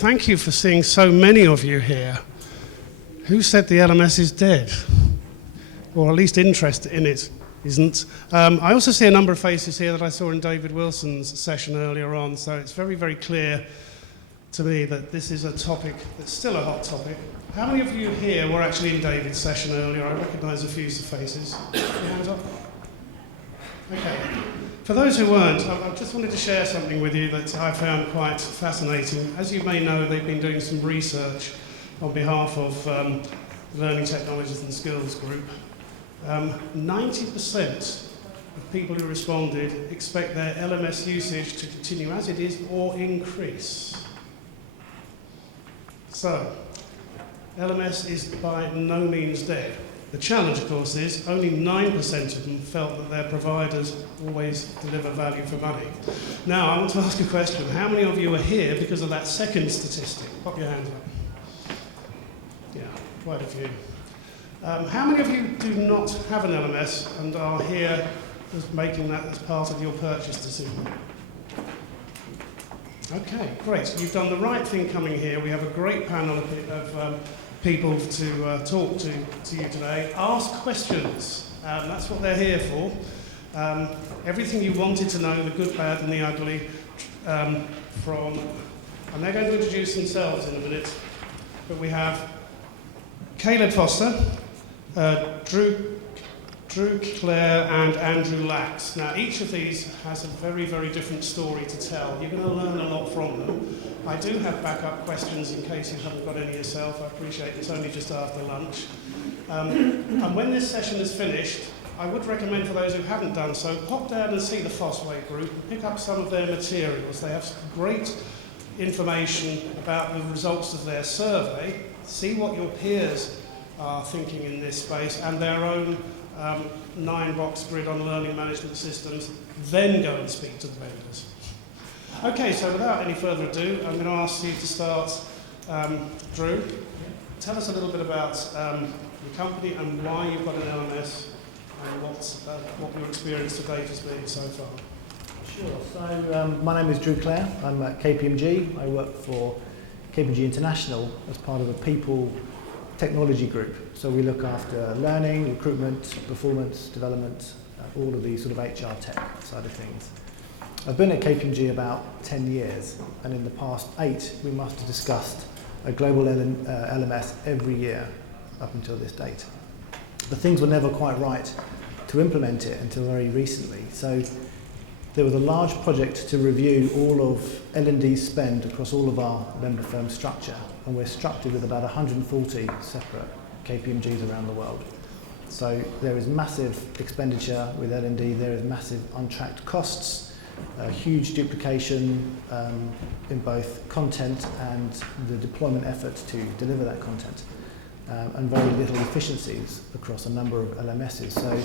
thank you for seeing so many of you here. Who said the LMS is dead? Or at least interest in it isn't. I also see a number of faces here that I saw in David Wilson's session earlier on, so it's very, very clear to me that this is a topic that's still a hot topic. How many of you here were actually in David's session earlier? I recognise a few faces. Put your hands up. Okay. For those who weren't, I just wanted to share something with you that I found quite fascinating. As you may know, they've been doing some research on behalf of Learning Technologies and Skills Group. 90% of people who responded expect their LMS usage to continue as it is or increase. So, LMS is by no means dead. The challenge, of course, is only 9% of them felt that their providers always deliver value for money. Now, I want to ask a question. How many of you are here because of that second statistic? Pop your hands up. Yeah, quite a few. How many of you do not have an LMS and are here as making that as part of your purchase decision? Okay, great. So you've done the right thing coming here. We have a great panel of people to talk to you today. Ask questions. That's what they're here for. Everything you wanted to know, the good, bad, and the ugly, and they're going to introduce themselves in a minute. But we have Caleb Foster, Drew, Clare, and Andrew Lax. Now, each of these has a very, very different story to tell. You're going to learn a lot from them. I do have backup questions in case you haven't got any yourself. I appreciate it's only just after lunch. And when this session is finished, I would recommend for those who haven't done so, pop down and see the Fosway group and pick up some of their materials. They have some great information about the results of their survey. See what your peers are thinking in this space and their own 9-box grid on learning management systems, then go and speak to the vendors. Okay, so without any further ado, I'm going to ask you to start. Drew, tell us a little bit about your company and why you've got an LMS and what your experience to date has been so far. Sure, so my name is Drew Clare. I'm at KPMG. I work for KPMG International as part of a people technology group. So we look after learning, recruitment, performance, development, all of the sort of HR tech side of things. I've been at KPMG about 10 years, and in the past 8 we must have discussed a global LMS every year up until this date. But things were never quite right to implement it until very recently. So there was a large project to review all of L&D spend across all of our member firm structure, and we're structured with about 140 separate KPMGs around the world. So there is massive expenditure with L&D, there is massive untracked costs, huge duplication in both content and the deployment efforts to deliver that content, and very little efficiencies across a number of LMSs. So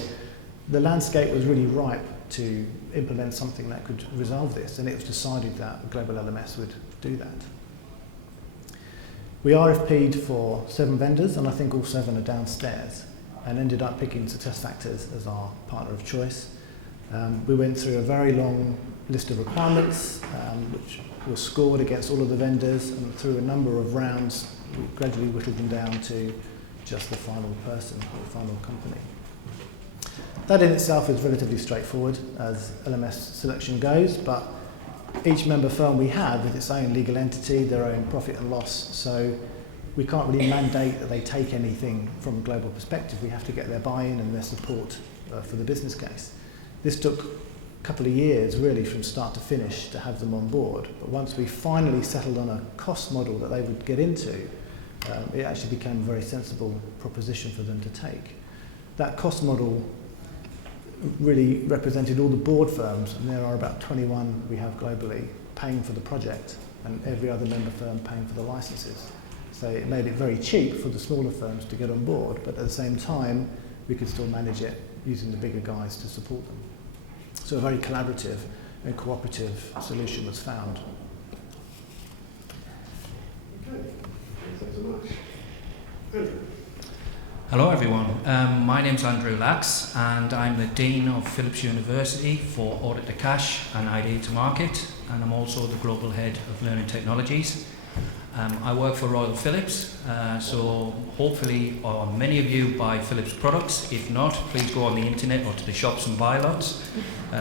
the landscape was really ripe to implement something that could resolve this, and it was decided that a global LMS would do that. We RFP'd for 7 vendors, and I think all 7 are downstairs, and ended up picking SuccessFactors as our partner of choice. We went through a very long list of requirements, which were scored against all of the vendors, and through a number of rounds, we gradually whittled them down to just the final person, or the final company. That in itself is relatively straightforward as LMS selection goes, but each member firm we have with its own legal entity, their own profit and loss, so we can't really mandate that they take anything from a global perspective. We have to get their buy-in and their support for the business case. This took a couple of years really from start to finish to have them on board, but once we finally settled on a cost model that they would get into, it actually became a very sensible proposition for them to take. That cost model really represented all the board firms, and there are about 21 we have globally paying for the project, and every other member firm paying for the licenses. So it made it very cheap for the smaller firms to get on board, but at the same time we could still manage it using the bigger guys to support them. So a very collaborative and cooperative solution was found. Okay, thanks so much. Hello everyone, my name's Andrew Lax and I'm the Dean of Phillips University for Audit to Cash and ID to Market, and I'm also the Global Head of Learning Technologies I work for Royal Phillips, so hopefully, or many of you buy Phillips products. If not, please go on the internet or to the shops and buy lots,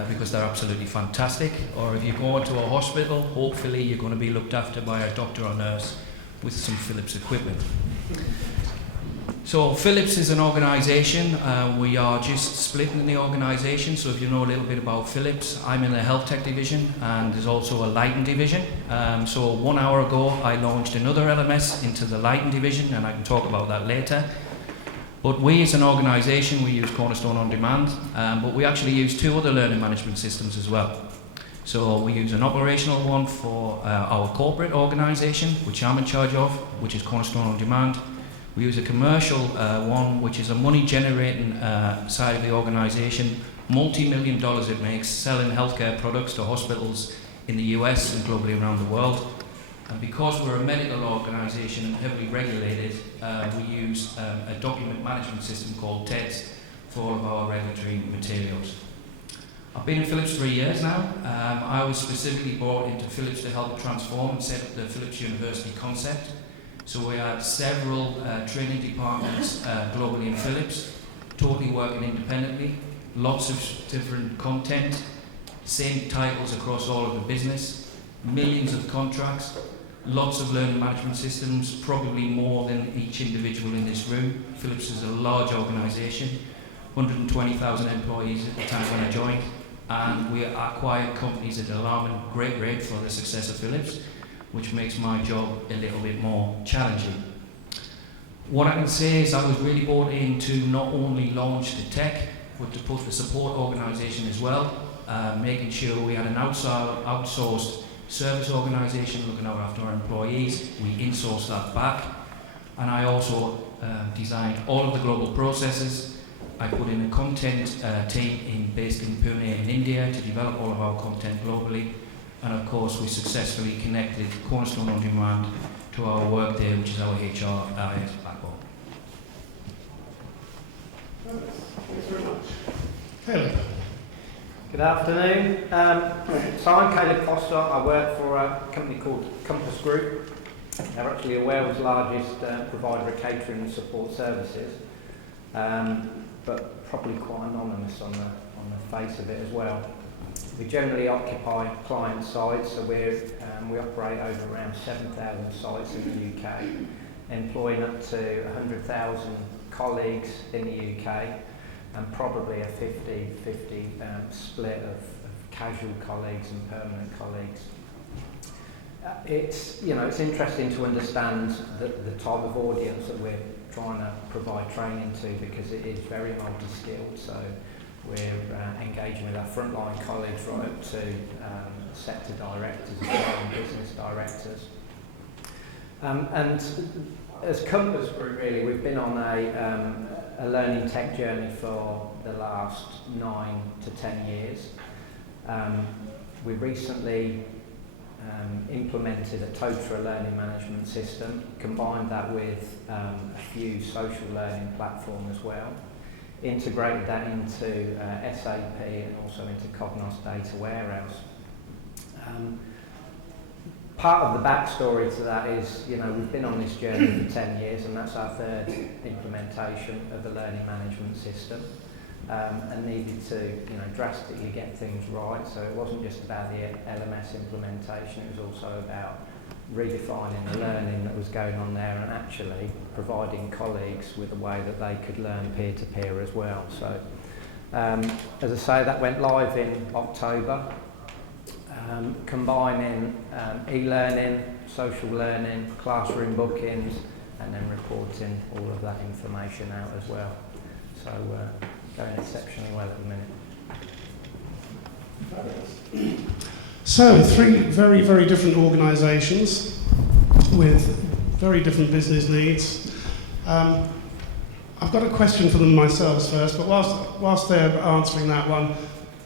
because they're absolutely fantastic. Or if you go into a hospital, hopefully you're going to be looked after by a doctor or nurse with some Phillips equipment. So Phillips is an organisation. We are just splitting the organisation. So if you know a little bit about Phillips, I'm in the health tech division, and there's also a lighting division. So 1 hour ago, I launched another LMS into the lighting division, and I can talk about that later. But we as an organisation, we use Cornerstone On Demand, but we actually use 2 other learning management systems as well. So we use an operational one for our corporate organisation, which I'm in charge of, which is Cornerstone On Demand. We use a commercial one, which is a money-generating side of the organisation. Multi-million dollars it makes, selling healthcare products to hospitals in the US and globally around the world. And because we're a medical organisation and heavily regulated, we use a document management system called TEDS for all of our regulatory materials. I've been in Phillips 3 years now. I was specifically brought into Phillips to help transform and set up the Phillips University concept. So we had several training departments globally in Phillips, totally working independently, lots of different content, same titles across all of the business, millions of contracts, lots of learning management systems, probably more than each individual in this room. Phillips is a large organisation, 120,000 employees at the time when I joined, and we acquired companies at an alarming great rate for the success of Phillips, which makes my job a little bit more challenging. What I can say is I was really brought in to not only launch the tech, but to put the support organisation as well, making sure we had an outsourced service organisation looking out after our employees. We insourced that back, and I also designed all of the global processes. I put in a content team based in Pune in India to develop all of our content globally. And of course, we successfully connected Cornerstone On Demand to our Workday, which is our HRIS backbone. Thanks very much. Caleb. Good afternoon. So I'm Caleb Foster. I work for a company called Compass Group. They're actually the world's largest provider of catering and support services, but probably quite anonymous on the face of it as well. We generally occupy client sites, so we operate over around 7,000 sites in the UK, employing up to 100,000 colleagues in the UK, and probably a 50-50 split of casual colleagues and permanent colleagues. It's interesting to understand the type of audience that we're trying to provide training to, because it is very multi-skilled. So we're engaging with our frontline colleagues right up to sector directors as well, and business directors. And as Compass Group, really, we've been on a learning tech journey for the last 9 to 10 years. We recently implemented a total learning management system, combined that with a few social learning platforms as well. Integrated that into SAP and also into Cognos Data Warehouse. Part of the backstory to that is, we've been on this journey for 10 years, and that's our 3rd implementation of the learning management system, and needed to, drastically get things right. So it wasn't just about the LMS implementation; it was also about redefining the learning that was going on there, and actually providing colleagues with a way that they could learn peer-to-peer as well. So, as I say, that went live in October, combining e-learning, social learning, classroom bookings, and then reporting all of that information out as well. So, going exceptionally well at the minute. So, 3 very, very different organisations with very different business needs. I've got a question for them myself first, but whilst they're answering that one,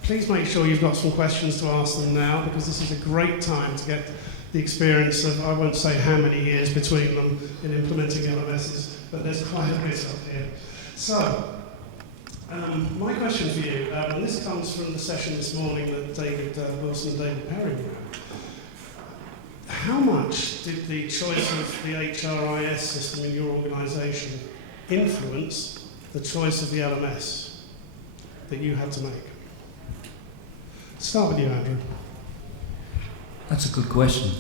please make sure you've got some questions to ask them now, because this is a great time to get the experience of, I won't say how many years between them in implementing LMSs, but there's quite a bit up here. So, my question for you, and this comes from the session this morning that David Wilson and David Perry ran. how much did the choice of the HRIS system in your organisation influence the choice of the LMS that you had to make? Start with you, Andrew. That's a good question.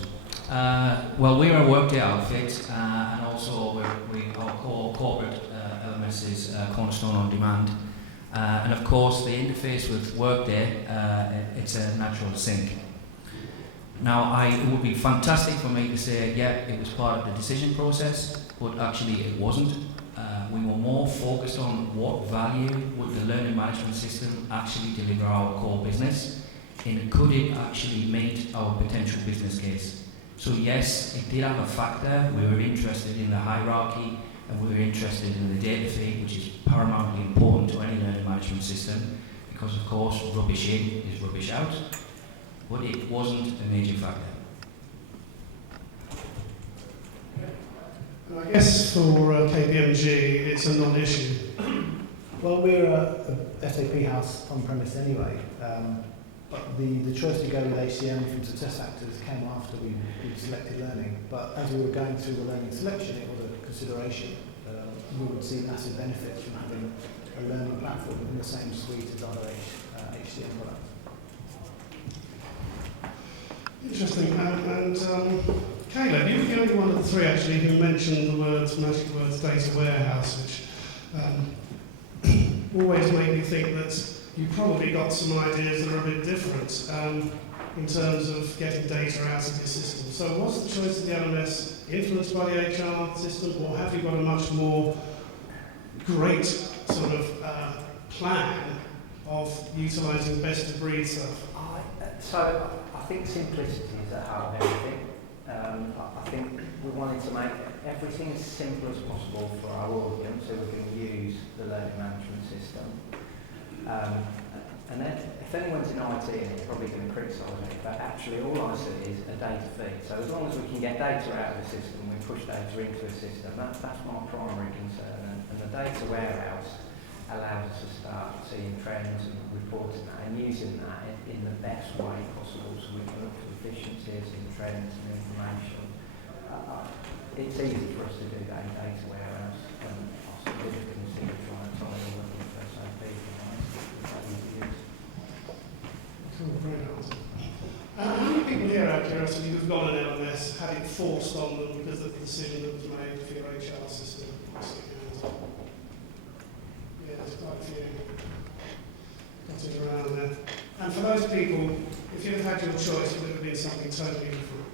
Well, we're a Workday outfit, and also our core corporate LMS is Cornerstone On Demand. And of course, the interface with Workday, it's a natural sync. Now, it would be fantastic for me to say, yeah, it was part of the decision process, but actually it wasn't. We were more focused on what value would the learning management system actually deliver our core business, and could it actually meet our potential business case. So yes, it did have a factor. We were interested in the hierarchy, and we were interested in the data feed, which is paramountly important to any learning management system, because of course rubbish in is rubbish out, but it wasn't a major factor. And I guess for KPMG, it's a non-issue. Well, we're a SAP house on premise anyway, but the choice to go with HCM from SuccessFactors came after we selected learning. But as we were going through the learning selection, it was a consideration. We would see massive benefits from having a learning platform in the same suite as other HCM products. Interesting. And Caleb, you were the only one of the three actually who mentioned the magic words data warehouse, which always made me think that you probably got some ideas that are a bit different in terms of getting data out of your system. So was the choice of the LMS influenced by the HR system, or have you got a much more great sort of plan of utilising best of breed stuff? So I think simplicity is at heart of everything. I think we wanted to make everything as simple as possible for our audience so we can use the learning management system. And then if anyone's in IT, and they're probably going to criticise me, but actually all I see is a data feed. So as long as we can get data out of the system, we push data into a system, that's my primary concern. And the data warehouse allows us to start seeing trends and reporting that and using that in the best way possible so we can look for efficiencies and trends and information. It's easy for us to do that in data warehouse, and I would consider trying to tie all of it for SAP. Great answer. How many people here, out of curiosity, who've got an LMS, had it forced on them because of the decision that was made for your HR system? Yeah, there's quite a few dotted around there. And for those people, if you'd have had your choice, would it have been something totally different?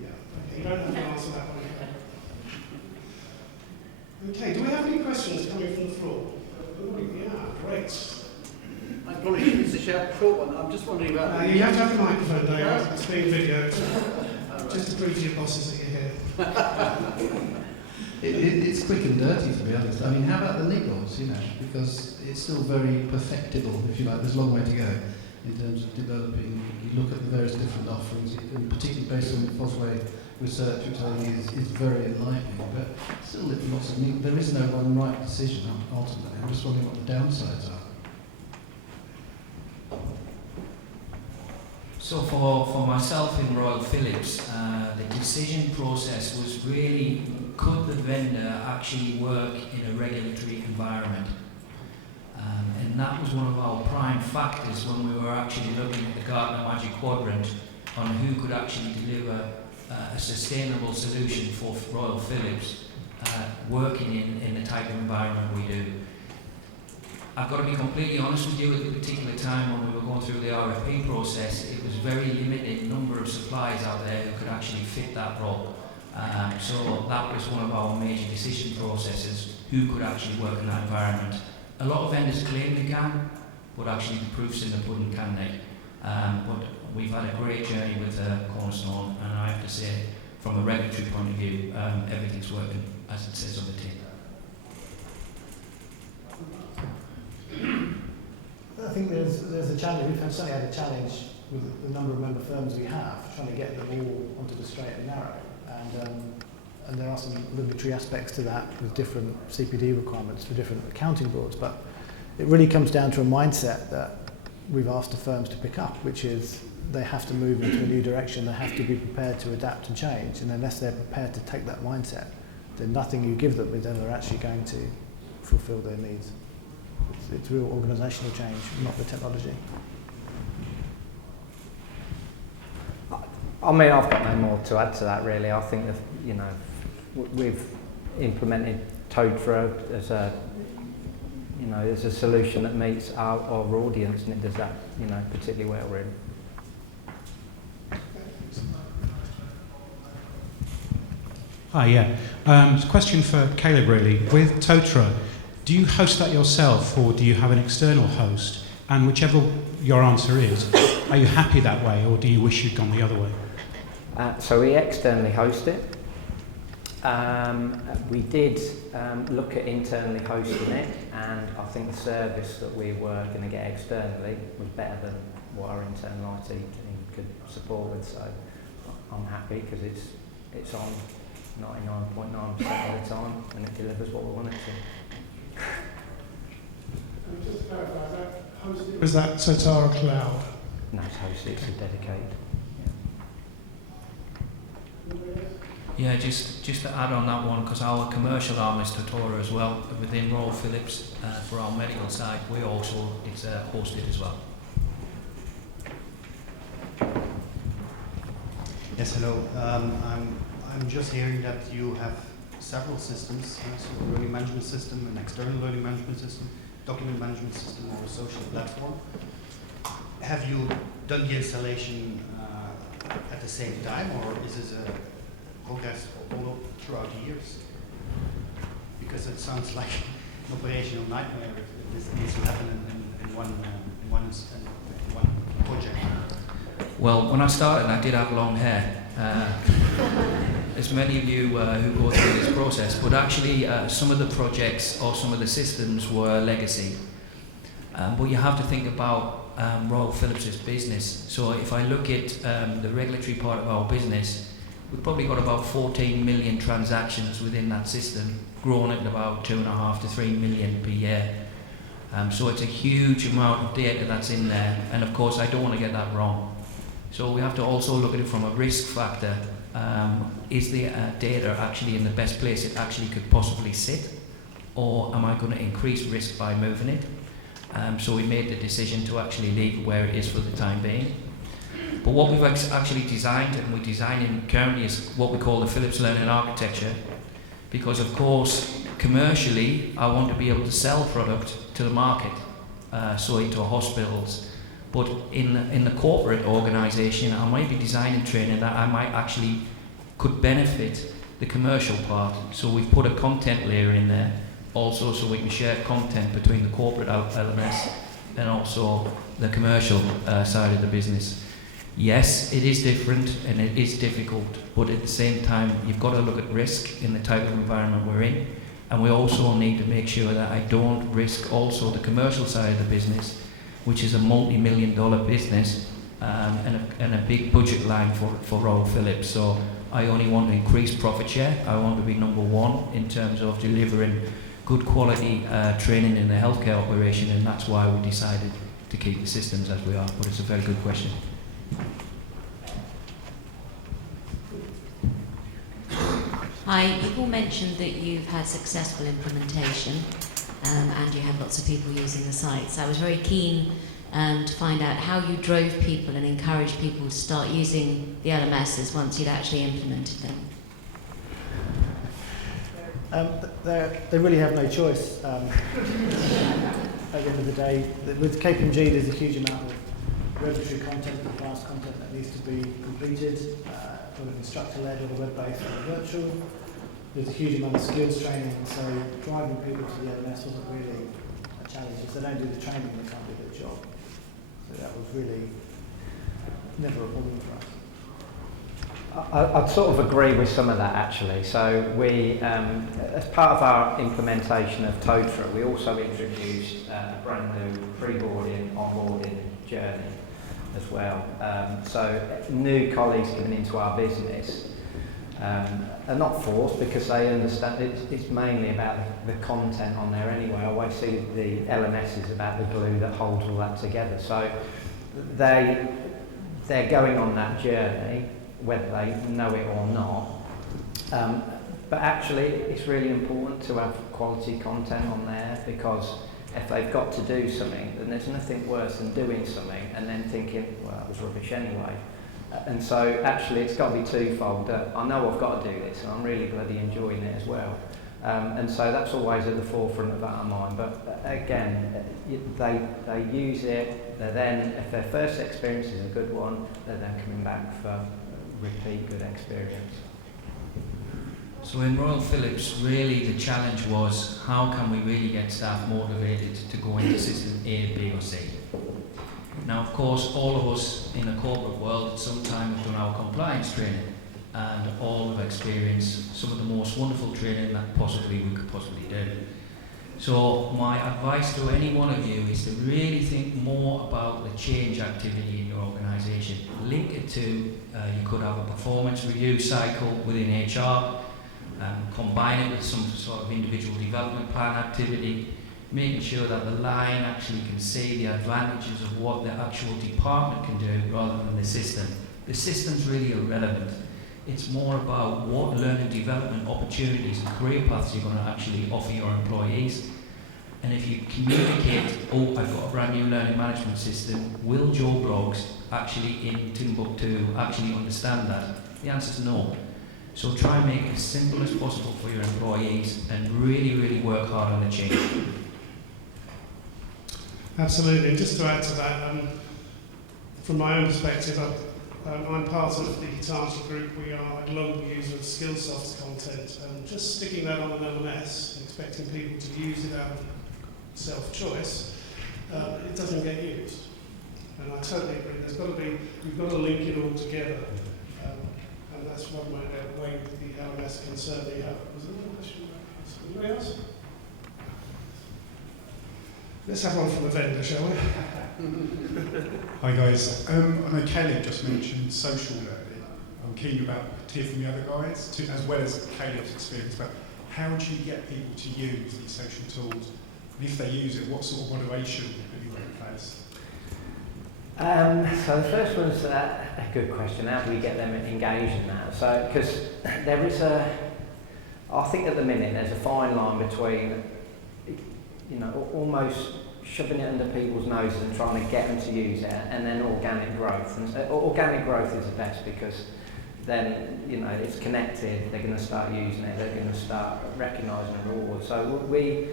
Yeah, okay, you don't have to answer that one. Okay, do we have any questions coming from the floor? Yeah, great. I probably shouldn't say a short one. I'm just wondering about... you have to have the microphone, Dave. It's being videoed. Just to prove to your bosses that you're here. It's quick and dirty, to be honest. I mean, how about the niggles, because it's still very perfectible, if you like. There's a long way to go in terms of developing. You look at the various different offerings, and particularly based on Fosway research, which I think is very enlightening, but still lots of niggles. There is no one right decision, ultimately. I'm just wondering what the downsides are. So for myself in Royal Phillips, the decision process was really, could the vendor actually work in a regulatory environment? And that was one of our prime factors when we were actually looking at the Gartner Magic Quadrant on who could actually deliver a sustainable solution for Royal Phillips, working in the type of environment we do. I've got to be completely honest with you, at the particular time when we were going through the RFP process, it was very limited number of suppliers out there who could actually fit that role. So that was one of our major decision processes, who could actually work in that environment. A lot of vendors claim they can, but actually the proof's in the pudding, can they? But we've had a great journey with Cornerstone, and I have to say, from a regulatory point of view, everything's working as it says on the tin. I think there's a challenge. We've certainly had a challenge with the number of member firms we have, trying to get them all onto the straight and narrow. And there are some regulatory aspects to that with different CPD requirements for different accounting boards. But it really comes down to a mindset that we've asked the firms to pick up, which is they have to move into a new direction, they have to be prepared to adapt and change, and unless they're prepared to take that mindset, then nothing you give them is ever actually going to fulfill their needs. It's real organisational change, not the technology. I mean, I've got no more to add to that really. I think that, you know, we've implemented Toadfra as a, you know, as a solution that meets our audience, and it does that, you know, particularly well really. Hi, yeah. It's a question for Caleb really. With Toadfra, do you host that yourself or do you have an external host? And whichever your answer is, are you happy that way or do you wish you'd gone the other way? So we externally host it. We did look at internally hosting it, and I think the service that we were going to get externally was better than what our internal IT team could support with. So I'm happy because it's on 99.9% of the time, and it delivers what we want it to. Just to clarify, is that hosted? Was that Totara Cloud? No, it's hosted, it's dedicated. Yeah, just to add on that one, because our commercial arm is Totara as well, within Royal Phillips, for our medical side, we also, it's hosted as well. Yes, hello. I'm just hearing that you have several systems, so a learning management system, an external learning management system, document management system, or a social platform. Have you done the installation at the same time, or is this a progress all throughout the years? Because it sounds like an operational nightmare if this needs to happen in one project. Well, when I started, I did have long hair. As many of you who go through this process, but actually some of the projects or some of the systems were legacy. But you have to think about Royal Phillips' business. So if I look at the regulatory part of our business, we've probably got about 14 million transactions within that system, growing at about 2.5 to 3 million per year. So it's a huge amount of data that's in there, and of course I don't want to get that wrong. So we have to also look at it from a risk factor. Is the data actually in the best place it actually could possibly sit, or am I going to increase risk by moving it? So we made the decision to actually leave it where it is for the time being. But what we've actually designed, and we're designing currently, is what we call the Phillips Learning Architecture, because of course commercially I want to be able to sell product to the market, so into hospitals. But in the corporate organisation, I might be designing training that I might actually could benefit the commercial part. So we've put a content layer in there also, so we can share content between the corporate LMS and also the commercial side of the business. Yes, it is different and it is difficult, but at the same time, you've got to look at risk in the type of environment we're in, and we also need to make sure that I don't risk also the commercial side of the business, which is a multi-million-dollar business and a big budget line for Royal Phillips. So I only want to increase profit share. I want to be number one in terms of delivering good quality training in the healthcare operation, and that's why we decided to keep the systems as we are. But it's a very good question. Hi, you've all mentioned that you've had successful implementation and you had lots of people using the site. So I was very keen to find out how you drove people and encouraged people to start using the LMSs once you'd actually implemented them. They really have no choice. At the end of the day, with KPMG, there's a huge amount of regulatory content, advanced content that needs to be completed, whether instructor-led or web-based or virtual. There's a huge amount of skills training, so driving people to the LMS wasn't really a challenge. If they don't do the training, they can't do their job. So that was really never a problem for us. I'd sort of agree with some of that actually. So we, as part of our implementation of Toadfra, we also introduced a brand new freeballing onboarding journey as well. So new colleagues coming into our business are not forced because they understand it's mainly about the content on there anyway. I always see the LMS is about the glue that holds all that together. So they're going on that journey, whether they know it or not. But actually, it's really important to have quality content on there, because if they've got to do something, then there's nothing worse than doing something and then thinking, well, that was rubbish anyway. And so actually, it's got to be twofold. I know I've got to do this, and I'm really bloody enjoying it as well. And so that's always at the forefront of our mind. But again, they use it. They're then, if their first experience is a good one, they're then coming back for repeat good experience. So in Royal Phillips, really the challenge was, how can we really get staff motivated to go into system A, B or C? Now, of course, all of us in the corporate world at some time have done our compliance training, and all have experienced some of the most wonderful training that possibly we could possibly do. So my advice to any one of you is to really think more about the change activity in your organisation. Link it to, you could have a performance review cycle within HR, combine it with some sort of individual development plan activity, making sure that the line actually can see the advantages of what the actual department can do rather than the system. The system's really irrelevant. It's more about what learning development opportunities and career paths you're going to actually offer your employees. And if you communicate, oh, I've got a brand new learning management system, will Joe Broggs actually in Timbuktu actually understand that? The answer is no. So try and make it as simple as possible for your employees and really, really work hard on the change. Absolutely, and just to add to that, from my own perspective, I'm part of the Hitachi group. We are a global user of Skillsoft's content, and just sticking that on an LMS and expecting people to use it out of self-choice, it doesn't get used. And I totally agree. We've got to link it all together, and that's one way the LMS can certainly help. Was there another question about this? Anybody else? Let's have one from the vendor, shall we? Hi guys. I know Caleb just mentioned social learning. I'm keen about to hear from the other guys, as well as Caleb's experience. But how do you get people to use these social tools? And if they use it, what sort of moderation have you got in place? So the first one's a good question. How do we get them engaged in that? So, because there is I think at the minute there's a fine line between, almost shoving it under people's noses and trying to get them to use it, and then organic growth. And organic growth is the best, because then, it's connected, they're going to start using it, they're going to start recognising the rewards. So we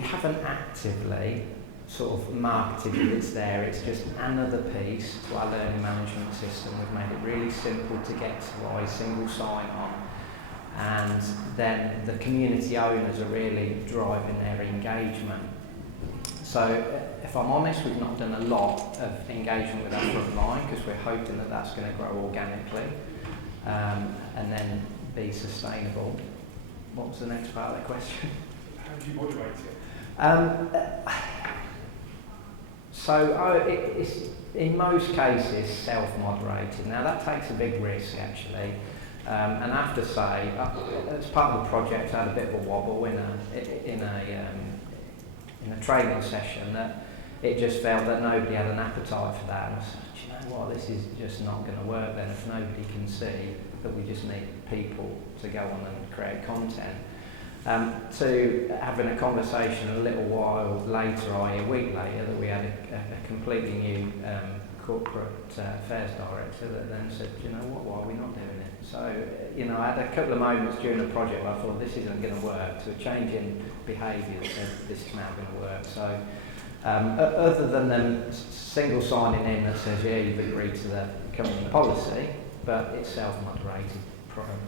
haven't actively sort of marketed that it's there. It's just another piece to our learning management system. We've made it really simple to get to, single sign-on. And then the community owners are really driving their engagement. So if I'm honest, we've not done a lot of engagement with our front line, because we're hoping that that's going to grow organically and then be sustainable. What was the next part of the question? How do you moderate it? It's in most cases self-moderated. Now that takes a big risk actually. And I have to say, as part of the project, I had a bit of a wobble in a training session, that it just felt that nobody had an appetite for that. And I said, do you know what, this is just not going to work then if nobody can see that we just need people to go on and create content. To having a conversation a little while later, a week later, that we had a completely new corporate affairs director that then said, you know what, why are we not doing it? So, I had a couple of moments during the project where I thought this isn't going to work. So a change in behaviour that said this is now going to work. So other than them single signing in that says, yeah, you've agreed to the company policy, but it's self-moderated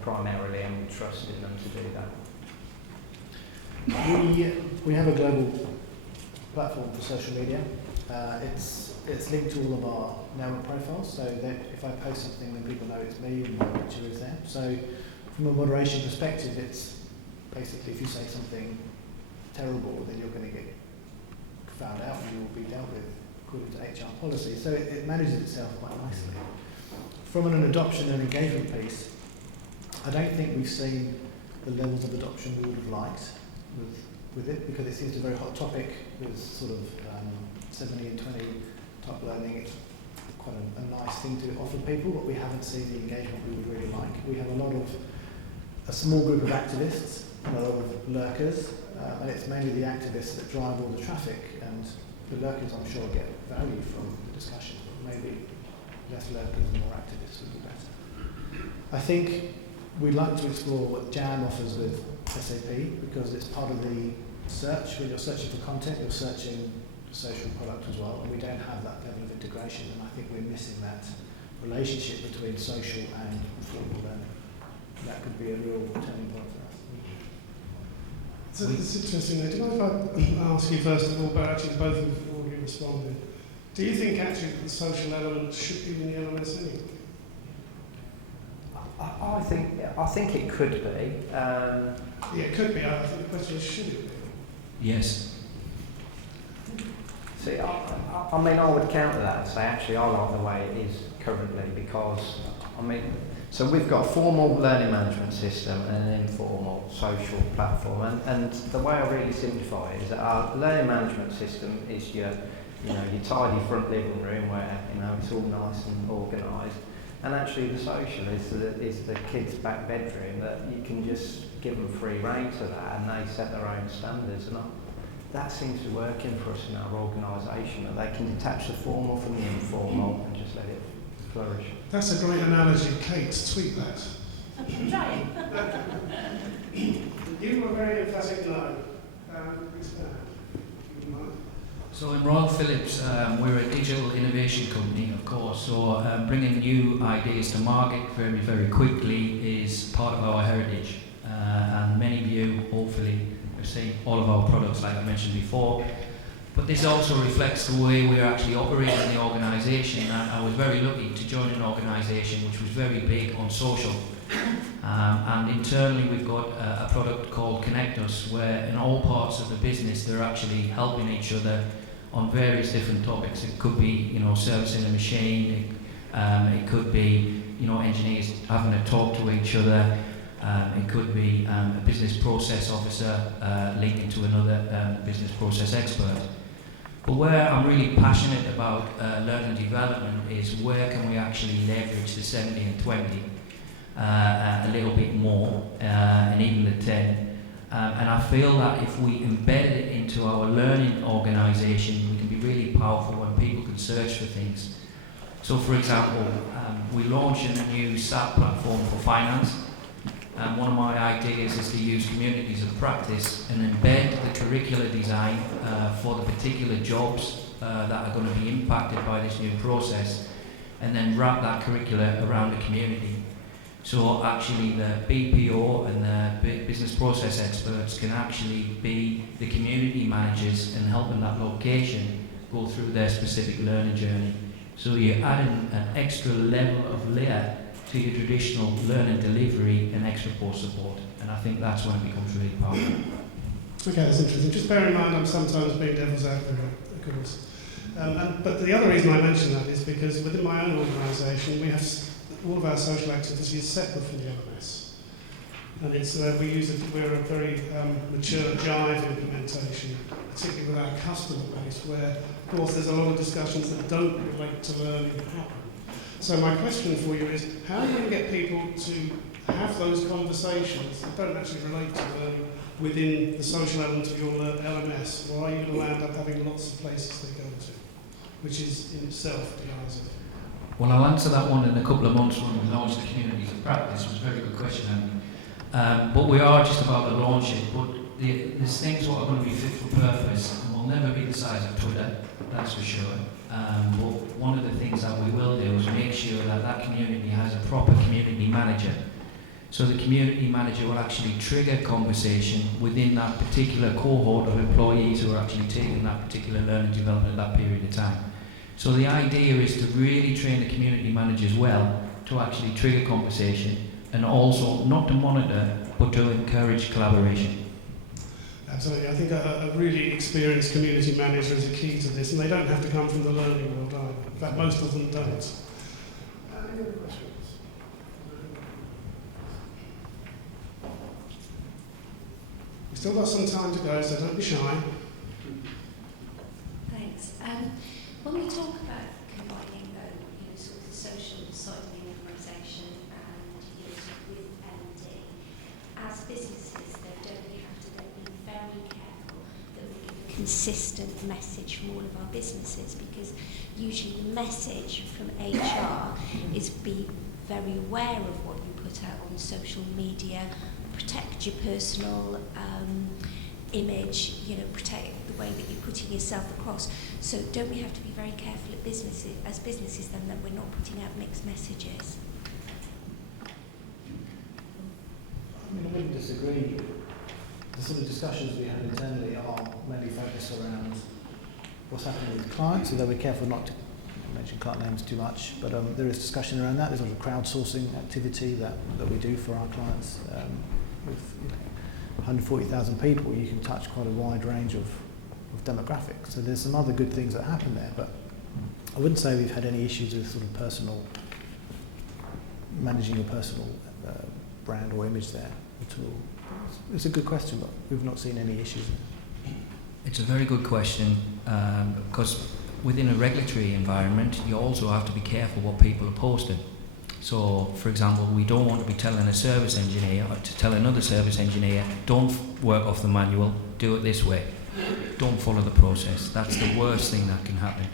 primarily, and we trust in them to do that. We have a global platform for social media. It's linked to all of our network profiles, so that if I post something, then people know it's me and my picture is there. So from a moderation perspective, it's basically if you say something terrible, then you're going to get found out and you will be dealt with according to HR policy. So it manages itself quite nicely. From an adoption and engagement piece, I don't think we've seen the levels of adoption we would have liked with it, because it seems a very hot topic with sort of 70 and 20 type learning. It's quite a nice thing to offer people, but we haven't seen the engagement we would really like. We have a small group of activists and a lot of lurkers, and it's mainly the activists that drive all the traffic, and the lurkers, I'm sure, get value from the discussion, but maybe less lurkers and more activists would be better. I think we'd like to explore what Jam offers with SAP, because it's part of the search. When you're searching for content, you're searching for social product as well, and we don't have that level of integration, and I think we're missing that relationship between social and formal learning. That could be a real turning point for us. So it's interesting though. Do you mind if I ask you first of all, but actually both of you have already responded. Do you think actually the social element should be in the LMS anyway? I think it could be. Yeah, it could be. I think the question is, should it be? Yes. See, I mean, I would counter that and say, actually, I like the way it is currently, because, I mean, so we've got a formal learning management system and an informal social platform, and the way I really simplify it is that our learning management system is your tidy front living room where, it's all nice and organised, and actually the social is the kids' back bedroom that you can just give them free rein to that, and they set their own standards, and that seems to be working for us in our organisation, that they can detach the formal from the informal and just let it flourish. That's a great analogy. Kate, tweet that. I'm trying. You were very emphatic no. So in Royal Phillips, we're a digital innovation company, of course, so bringing new ideas to market very, very quickly is part of our heritage. And many of you, hopefully, have seen all of our products, like I mentioned before. But this also reflects the way we're actually operating in the organisation. I was very lucky to join an organisation which was very big on social. And internally we've got a product called Connect Us, where in all parts of the business they're actually helping each other on various different topics. It could be, servicing a machine. It could be, engineers having to talk to each other. It could be a business process officer linking to another business process expert. But where I'm really passionate about learning and development is where can we actually leverage the 70 and 20 a little bit more, and even the 10. And I feel that if we embed it into our learning organisation, we can be really powerful when people can search for things. So for example, we're launching a new SAP platform for finance. And one of my ideas is to use communities of practice and embed the curricular design for the particular jobs that are going to be impacted by this new process, and then wrap that curricula around the community. So actually the BPO and the business process experts can actually be the community managers and helping that location go through their specific learning journey. So you're adding an extra level of layer to your traditional learning delivery and extra post support, and I think that's when it becomes really powerful. Okay, that's interesting. Just bear in mind I'm sometimes being devil's advocate, of course. But the other reason I mention that is because within my own organisation we have all of our social activities separate from the LMS. And we're a very mature Jive implementation, particularly with our customer base, where of course there's a lot of discussions that don't relate to learning happen. So my question for you is, how are you going to get people to have those conversations that don't actually relate to learning within the social element of your LMS? Or are you going to end up having lots of places they go to, which is in itself divisive? Well, I'll answer that one in a couple of months when we launch the communities of practice. It was a very good question, Andy. But we are just about to launch it. But there's things that are going to be fit for purpose and will never be the size of Twitter, that's for sure. But one of the things that we will do is make sure that that community has a proper community manager. So the community manager will actually trigger conversation within that particular cohort of employees who are actually taking that particular learning development at that period of time. So the idea is to really train the community managers well to actually trigger conversation, and also not to monitor but to encourage collaboration. Absolutely. I think a really experienced community manager is a key to this, and they don't have to come from the learning world either. In fact, most of them don't. Any other questions? We've still got some time to go, so don't be shy. Thanks. When we talk about combining mentioned consolidating organisation and unity with LD. As businesses, though, don't we have to then be very careful that we give a consistent message from all of our businesses, because usually the message from HR is be very aware of what you put out on social media, protect your personal image, protect the way that you're putting yourself across. So don't we have to be very careful as businesses then, that we're not putting out mixed messages? I mean, I wouldn't disagree. The sort of discussions we have internally are mainly focused around what's happening with clients, although we're careful not to mention client names too much, but there is discussion around that. There's a lot of crowdsourcing activity that we do for our clients. With 140,000 people, you can touch quite a wide range of demographics. So there's some other good things that happen there, but I wouldn't say we've had any issues with sort of managing your personal brand or image there at all. It's a good question, but we've not seen any issues. It's a very good question, because within a regulatory environment, you also have to be careful what people are posting. So, for example, we don't want to be telling a service engineer or to tell another service engineer, don't work off the manual, do it this way. Don't follow the process. That's the worst thing that can happen.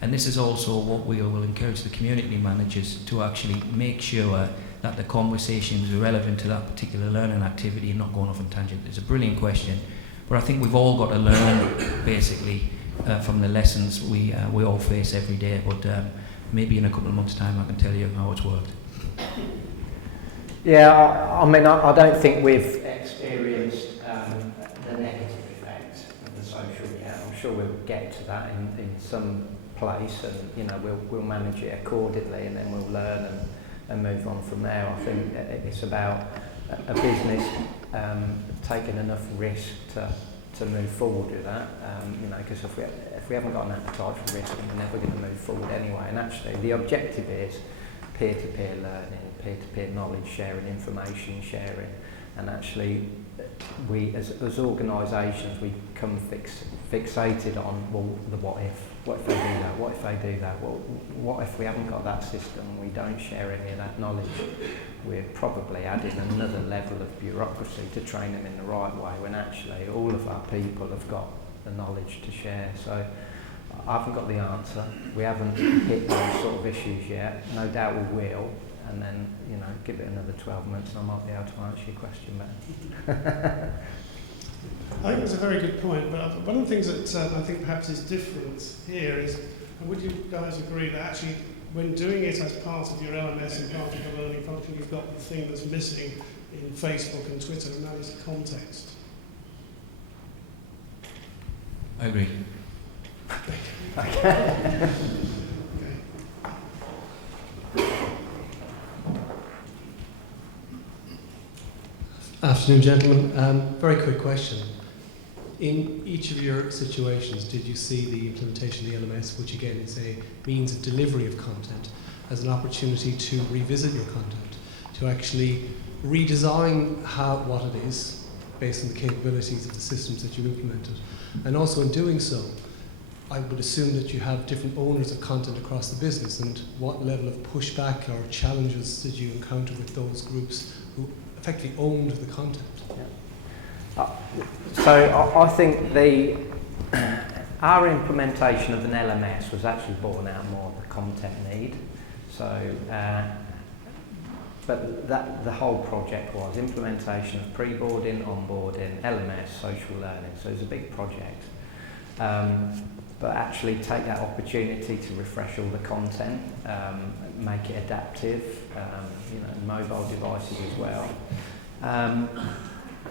And this is also what we will encourage the community managers to actually make sure that the conversations are relevant to that particular learning activity and not going off on tangent. It's a brilliant question, but I think we've all got to learn basically from the lessons we all face every day. But maybe in a couple of months' time I can tell you how it's worked. Yeah, I don't think we've experienced the negative effect of the social yet. I'm sure we'll get to that in some place, and we'll manage it accordingly, and then we'll learn and move on from there. I think it's about a business taking enough risk to move forward with that, because if we haven't got an appetite for risk, then we're never going to move forward anyway. And actually, the objective is peer-to-peer learning, peer-to-peer knowledge sharing, information sharing, and actually, we as organisations, we become fixated on the what if. What if they do that? What if they do that? Well, what if we haven't got that system and we don't share any of that knowledge? We're probably adding another level of bureaucracy to train them in the right way, when actually all of our people have got the knowledge to share. So I haven't got the answer. We haven't hit those sort of issues yet. No doubt we will. And then, give it another 12 months and I might be able to answer your question better. I think it's a very good point, but one of the things that I think perhaps is different here is, would you guys agree that actually when doing it as part of your LMS and part of your learning function, you've got the thing that's missing in Facebook and Twitter, and that is context? I agree. Okay. Afternoon, gentlemen. Very quick question. In each of your situations, did you see the implementation of the LMS, which again is a means of delivery of content, as an opportunity to revisit your content, to actually redesign what it is based on the capabilities of the systems that you implemented? And also in doing so, I would assume that you have different owners of content across the business, and what level of pushback or challenges did you encounter with those groups who effectively owned the content? So I think our implementation of an LMS was actually born out more of the content need. So, but the whole project was implementation of pre-boarding, onboarding, LMS, social learning. So it was a big project. But actually take that opportunity to refresh all the content, make it adaptive, mobile devices as well.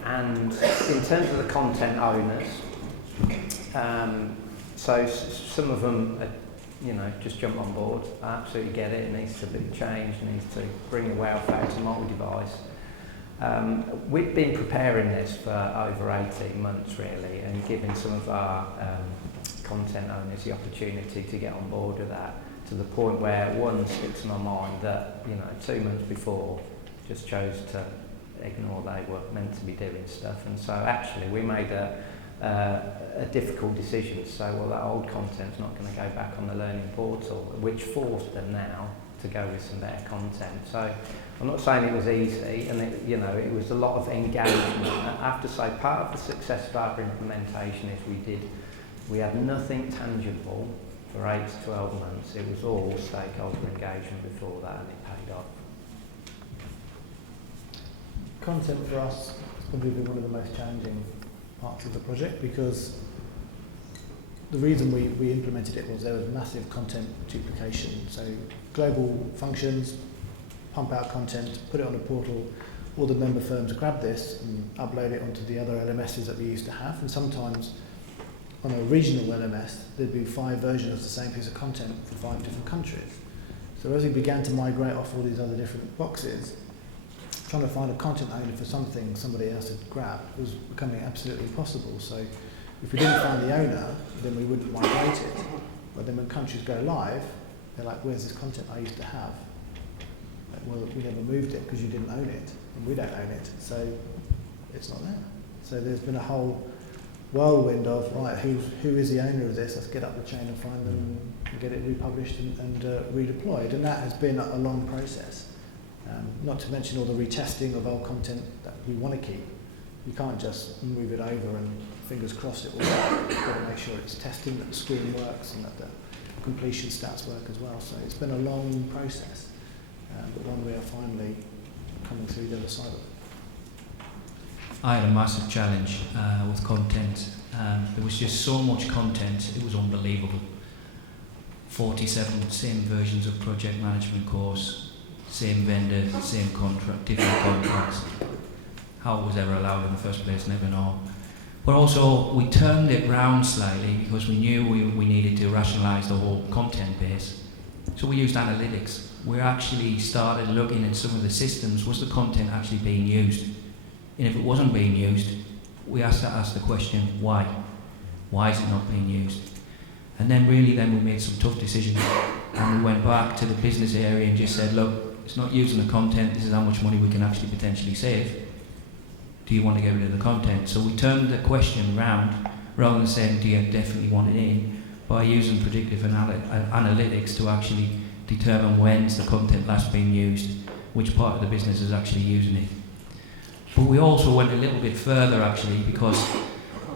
And in terms of the content owners, so some of them, just jump on board. I absolutely get it. It needs to be changed. It needs to bring the welfare to multi-device. We've been preparing this for over 18 months, really, and giving some of our content owners the opportunity to get on board with that, to the point where one sticks in my mind that 2 months before just chose to ignore they were meant to be doing stuff. And so actually we made a difficult decision to say, well, that old content's not going to go back on the learning portal, which forced them now to go with some better content. So I'm not saying it was easy, and it was a lot of engagement. I have to say, part of the success of our implementation is we had nothing tangible for 8 to 12 months. It was all stakeholder engagement before that, and it paid off. Content for us has probably been one of the most challenging parts of the project, because the reason we implemented it was there was massive content duplication. So global functions pump out content, put it on a portal, all the member firms grab this and upload it onto the other LMSs that we used to have, and sometimes on a regional LMS there'd be 5 versions of the same piece of content for 5 different countries. So as we began to migrate off all these other different boxes, trying to find a content owner for something somebody else had grabbed was becoming absolutely impossible. So if we didn't find the owner, then we wouldn't migrate it. But then when countries go live, they're like, where's this content I used to have? Like, well, we never moved it because you didn't own it, and we don't own it, so it's not there. So there's been a whole whirlwind of, right, who is the owner of this? Let's get up the chain and find them and get it republished and redeployed. And that has been a long process. Not to mention all the retesting of old content that we want to keep. You can't just move it over and fingers crossed it will work. You've got to make sure it's testing, that the screen works, and that the completion stats work as well. So it's been a long process, but one we are finally coming through the other side of. I had a massive challenge with content. There was just so much content, it was unbelievable. 47 same versions of project management course, same vendor, same contract, different contracts. How it was ever allowed in the first place, never know. But also, we turned it round slightly because we knew we needed to rationalise the whole content base. So we used analytics. We actually started looking at some of the systems. Was the content actually being used? And if it wasn't being used, we asked the question, why? Why is it not being used? And then we made some tough decisions. And we went back to the business area and just said, look, it's not using the content, this is how much money we can actually potentially save. Do you want to get rid of the content? So we turned the question round, rather than saying, do you definitely want it in, by using predictive analytics to actually determine when's the content last being used, which part of the business is actually using it. But we also went a little bit further actually, because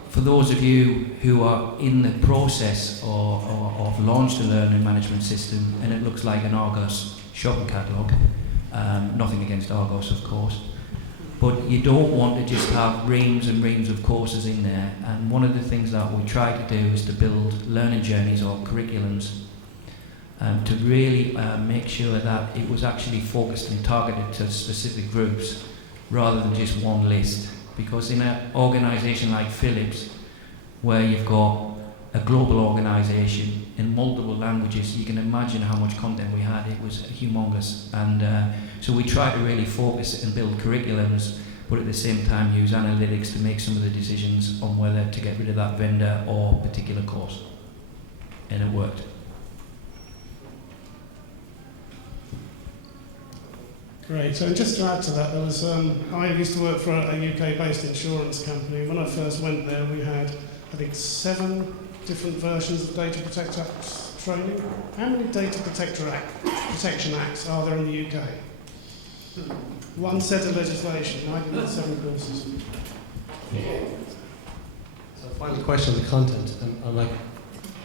for those of you who are in the process of launch the learning management system, and it looks like an Argos shopping catalogue, nothing against Argos of course, but you don't want to just have reams and reams of courses in there. And one of the things that we try to do is to build learning journeys or curriculums to really make sure that it was actually focused and targeted to specific groups rather than just one list. Because in an organisation like Phillips, where you've got a global organisation in multiple languages, you can imagine how much content we had. It was humongous. And so we try to really focus and build curriculums, but at the same time use analytics to make some of the decisions on whether to get rid of that vendor or particular course. And it worked. Great. So just to add to that, there was I used to work for a UK-based insurance company. When I first went there, we had, I think, 7 different versions of Data Protection Act training. How many Data Protection Acts are there in the UK? 1 set of legislation. I did 7 courses. So final question on the content.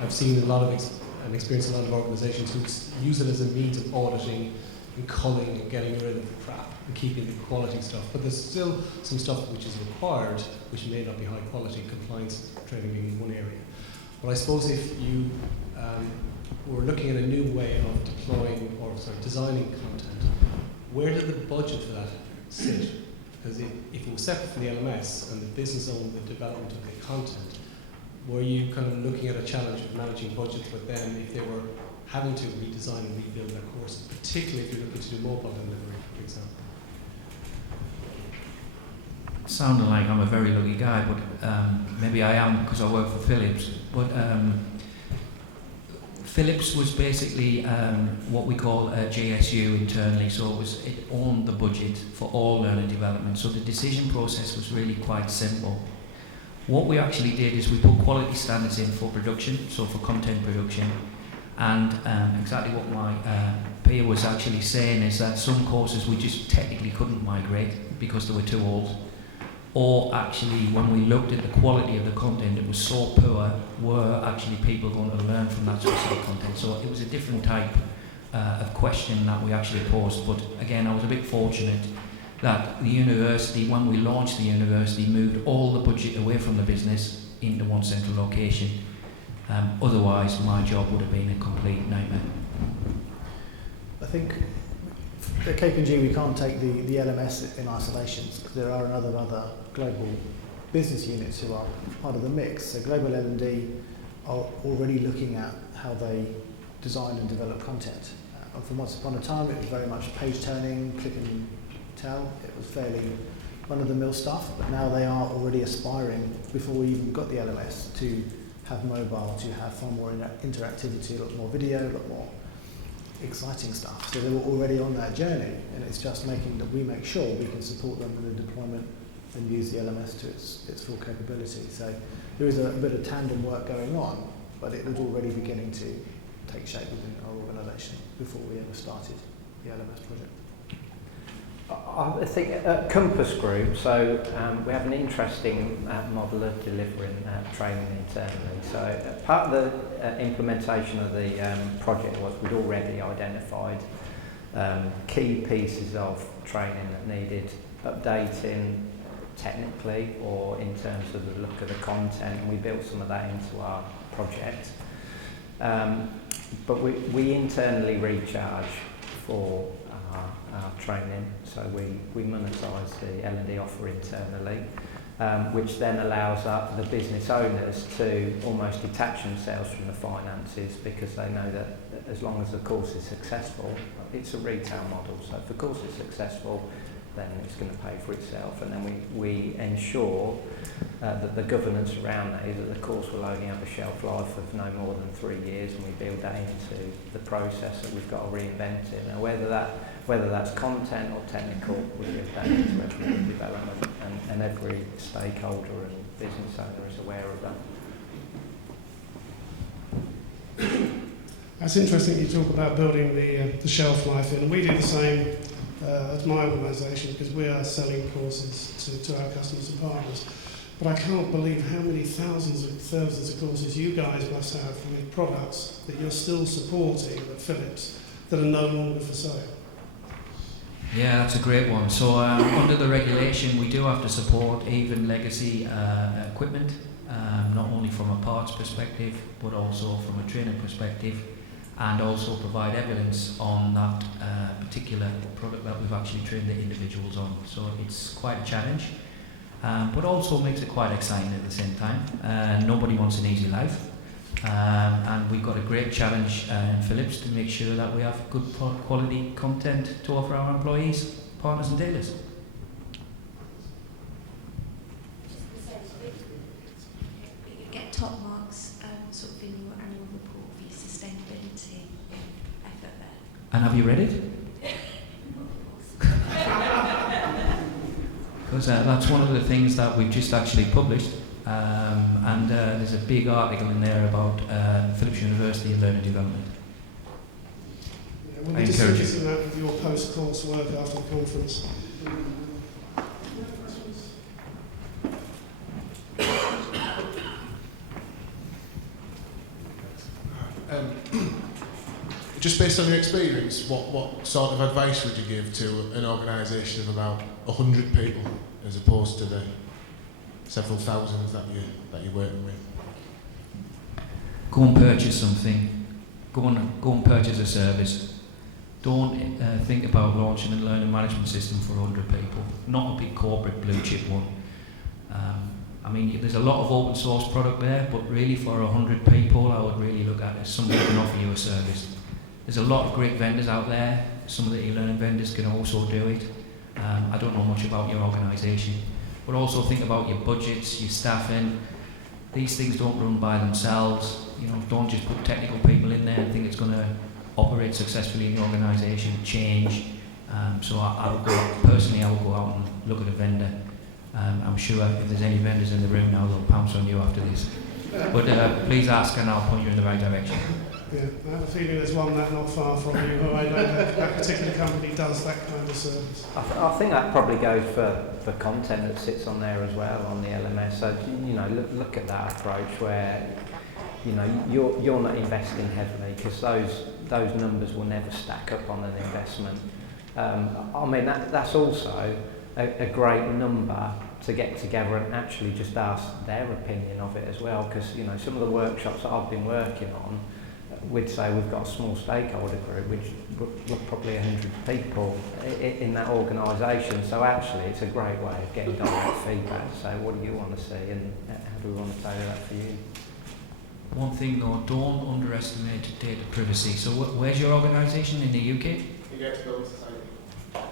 I've seen a lot of and experienced a lot of organisations who use it as a means of auditing and culling and getting rid of the crap and keeping the quality stuff. But there's still some stuff which is required, which may not be high quality, compliance training being one area. But I suppose if you were looking at a new way of deploying or designing content, where did the budget for that sit? Because if it was separate from the LMS and the business owned the development of the content, were you kind of looking at a challenge of managing budgets, but then if they were having to redesign and rebuild their courses, particularly if you're looking to do mobile delivery, for example? Sounding like I'm a very lucky guy, but maybe I am because I work for Phillips. But Phillips was basically what we call a JSU internally, so it owned the budget for all learning development. So the decision process was really quite simple. What we actually did is we put quality standards in for production, so for content production, And exactly what my peer was actually saying is that some courses we just technically couldn't migrate because they were too old. Or actually, when we looked at the quality of the content, it was so poor, were actually people going to learn from that specific content? So it was a different type of question that we actually posed. But again, I was a bit fortunate that the university, when we launched the university, moved all the budget away from the business into one central location. Otherwise, my job would have been a complete nightmare. I think at KPMG we can't take the LMS in isolation, because there are other global business units who are part of the mix. So global L&D are already looking at how they design and develop content. And from once upon a time, it was very much page turning, click and tell. It was fairly run-of-the-mill stuff, but now they are already aspiring, before we even got the LMS, to have mobile, to have far more interactivity, a lot more video, a lot more exciting stuff. So they were already on that journey, and it's just making that we make sure we can support them with the deployment and use the LMS to its full capability. So there is a bit of tandem work going on, but it was already beginning to take shape within our organisation before we ever started the LMS project. I think at Compass Group, so we have an interesting model of delivering training internally. So part of the implementation of the project was we'd already identified key pieces of training that needed updating technically or in terms of the look of the content, and we built some of that into our project. But we internally recharge for our training, so we monetize the L&D offer internally, which then allows the business owners to almost detach themselves from the finances, because they know that as long as the course is successful, it's a retail model, so if the course is successful, then it's going to pay for itself, and then we ensure that the governance around that is that the course will only have a shelf life of no more than 3 years, and we build that into the process that we've got to reinvent it. Now, whether that's content or technical, we build that into every development, and every stakeholder and business owner is aware of that. That's interesting you talk about building the shelf life in, and we do the same at my organisation, because we are selling courses to our customers and partners. But I can't believe how many thousands of courses you guys must have with products that you're still supporting at Phillips that are no longer for sale. Yeah, that's a great one. So under the regulation, we do have to support even legacy equipment, not only from a parts perspective, but also from a training perspective, and also provide evidence on that particular product that we've actually trained the individuals on. So it's quite a challenge, but also makes it quite exciting at the same time. Nobody wants an easy life. And we've got a great challenge in Phillips to make sure that we have good quality content to offer our employees, partners and dealers. You get top marks sort of in your annual report for your sustainability effort there. And have you read it? Because that's one of the things that we've just actually published. And there's a big article in there about Phillips University and learning development. Yeah, we'll be discussing that with your post-course work after the conference. Just based on your experience, what sort of advice would you give to an organisation of about 100 people as opposed to the several thousands that you're working with? Go and purchase something. Go and purchase a service. Don't think about launching a learning management system for 100 people. Not a big corporate blue chip one. I mean, there's a lot of open source product there, but really for 100 people, I would really look at it as somebody who can offer you a service. There's a lot of great vendors out there. Some of the e-learning vendors can also do it. I don't know much about your organisation. But also think about your budgets, your staffing. These things don't run by themselves. You know, don't just put technical people in there and think it's going to operate successfully in the organisation. Change. So I would go out and look at a vendor. I'm sure if there's any vendors in the room now, they'll pounce on you after this. But please ask and I'll point you in the right direction. Yeah, I have a feeling there's one that not far from you who I know that particular company does that kind of service. I think that probably goes for content that sits on there as well on the LMS. So you know, look at that approach where you know you're not investing heavily because those numbers will never stack up on an investment. I mean that's also a great number to get together and actually just ask their opinion of it as well, because you know some of the workshops that I've been working on, we'd say we've got a small stakeholder group, which look probably 100 people in that organisation. So actually, it's a great way of getting direct feedback. So what do you want to see, and how do we want to tailor that for you? One thing though, don't underestimate data privacy. So where's your organisation in the UK? You get to build society.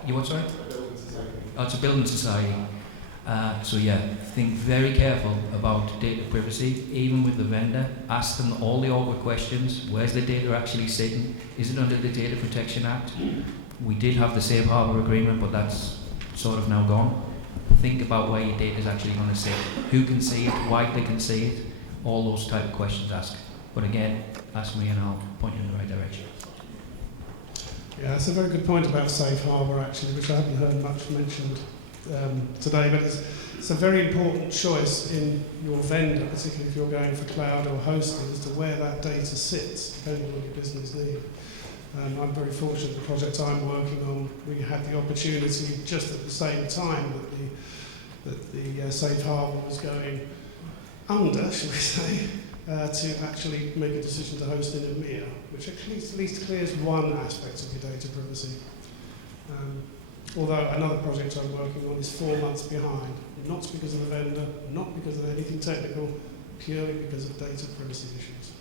You what, sorry? A building society. Oh, it's a building society. So yeah, think very careful about data privacy, even with the vendor. Ask them all the awkward questions. Where's the data actually sitting? Is it under the Data Protection Act? We did have the Safe Harbour Agreement, but that's sort of now gone. Think about where your data is actually going to sit. Who can see it? Why they can see it? All those type of questions ask. But again, ask me and I'll point you in the right direction. Yeah, that's a very good point about Safe Harbour actually, which I haven't heard much mentioned today, but it's a very important choice in your vendor, particularly if you're going for cloud or hosting, as to where that data sits, depending on your business need. I'm very fortunate the project I'm working on, we had the opportunity just at the same time that the Safe Harbour was going under, shall we say, to actually make a decision to host in EMEA, which at least clears one aspect of your data privacy. Although another project I'm working on is 4 months behind, not because of the vendor, not because of anything technical, purely because of data privacy issues.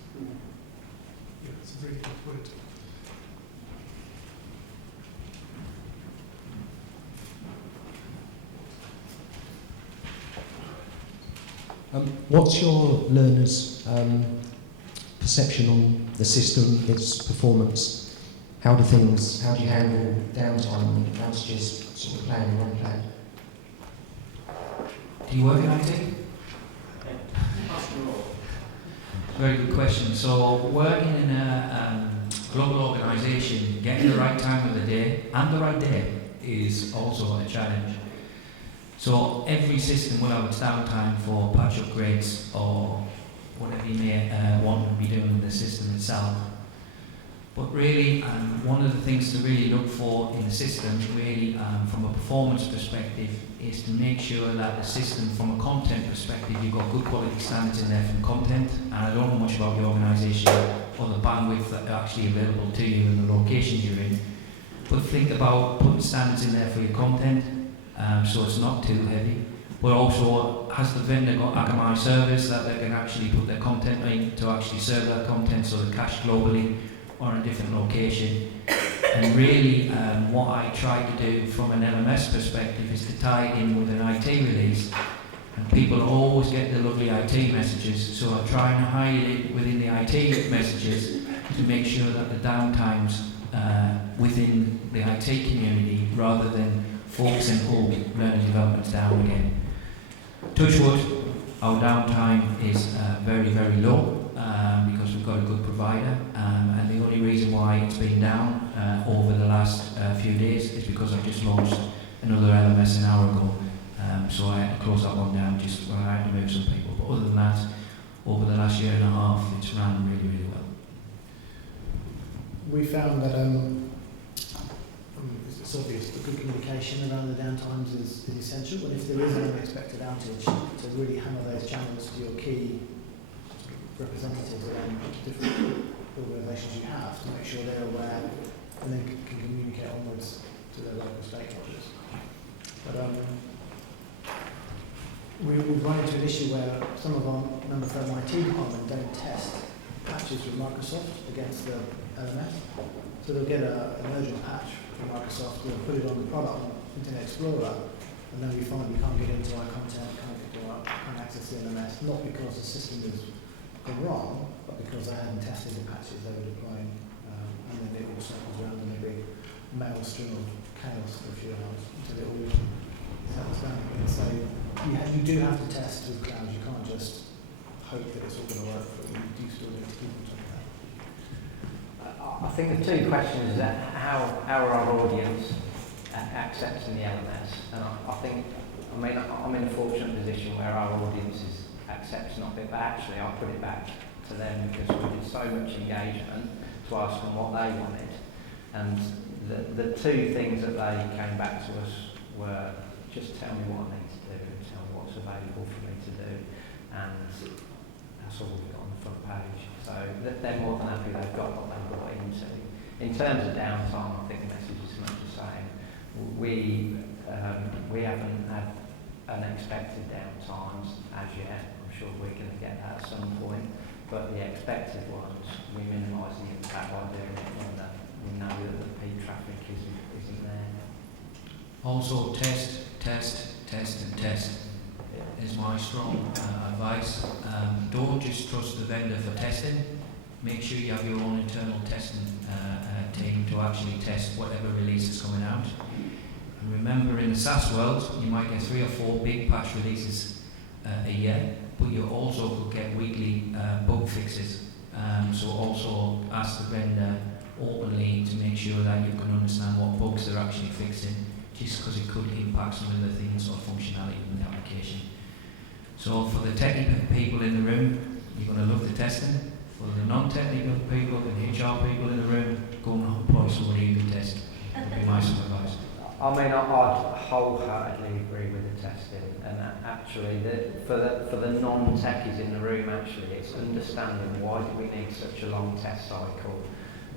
Yeah, it's a really good point. What's your learners' perception on the system, its performance? How do you handle downtime and outages, sort of plan or unplanned? Do you work in IT? Very good question. So working in a global organisation, getting the right time of the day and the right day is also a challenge. So every system will have its downtime for patch upgrades or whatever you may want to be doing in the system itself. But really, one of the things to really look for in the system, really from a performance perspective, is to make sure that the system, from a content perspective, you've got good quality standards in there from content. And I don't know much about your organisation or the bandwidth that are actually available to you and the locations you're in. But think about putting standards in there for your content, so it's not too heavy. But also, has the vendor got Akamai servers that they can actually put their content in to actually serve that content so they're cached globally or in a different location? And really, what I try to do from an LMS perspective is to tie it in with an IT release. And people always get the lovely IT messages, so I try and hide it within the IT messages to make sure that the downtime's within the IT community rather than focusing, learning development's down again. Touch wood, our downtime is very, very low because we've got a good provider, and the only reason why it's been down over the last few days is because I've just launched another LMS an hour ago, so I had to close that one down just when I had to move some people. But other than that, over the last year and a half, it's ran really, really well. We found that it's obvious that good communication around the downtimes is essential, and if there is an unexpected outage, to really hammer those channels to your key representatives around different organisations you have to make sure they're aware and then can communicate onwards to their local stakeholders. But we've run into an issue where some of our member firm IT department don't test patches with Microsoft against the LMS. So they'll get an urgent patch from Microsoft, we'll put it on the product, Internet Explorer, and then we find we can't get into our content, can't access the LMS, not because the system is wrong, but because they hadn't tested the patches they were deploying, and then it all circles around in a big maelstrom of chaos for a few hours until it all settles down. And so you do have to test with cloud. You can't just hope that it's all going to work for you. You do still need to keep on top of that. I think the two questions is that how are our audience accepting the LMS? And I think, I mean, I'm in a fortunate position where our audience is accepting of it, but actually I put it back to them because we did so much engagement to ask them what they wanted. And the two things that they came back to us were, just tell me what I need to do and tell me what's available for me to do. And that's all we've got on the front page. So they're more than happy they've got what they've got into. In terms of downtime, I think the message is much the same. We haven't had unexpected downtimes as yet. I'm sure we're going to get that at some point. But the expected ones, we minimise the impact by doing it when we know that the peak traffic isn't there. Also, test, and test is my strong advice. Don't just trust the vendor for testing. Make sure you have your own internal testing team to actually test whatever release is coming out. And remember, in the SaaS world, you might get 3 or 4 big patch releases a year, but you also could get weekly bug fixes. So also ask the vendor openly to make sure that you can understand what bugs they're actually fixing, just because it could impact some of the things or functionality in the application. So for the technical people in the room, you're going to love the testing. For the non-technical people and HR people in the room, go and employ somebody who can test. That would be my advice. I mean, I'd wholeheartedly agree with the testing, and actually, for the non-techies in the room, actually, it's understanding why do we need such a long test cycle.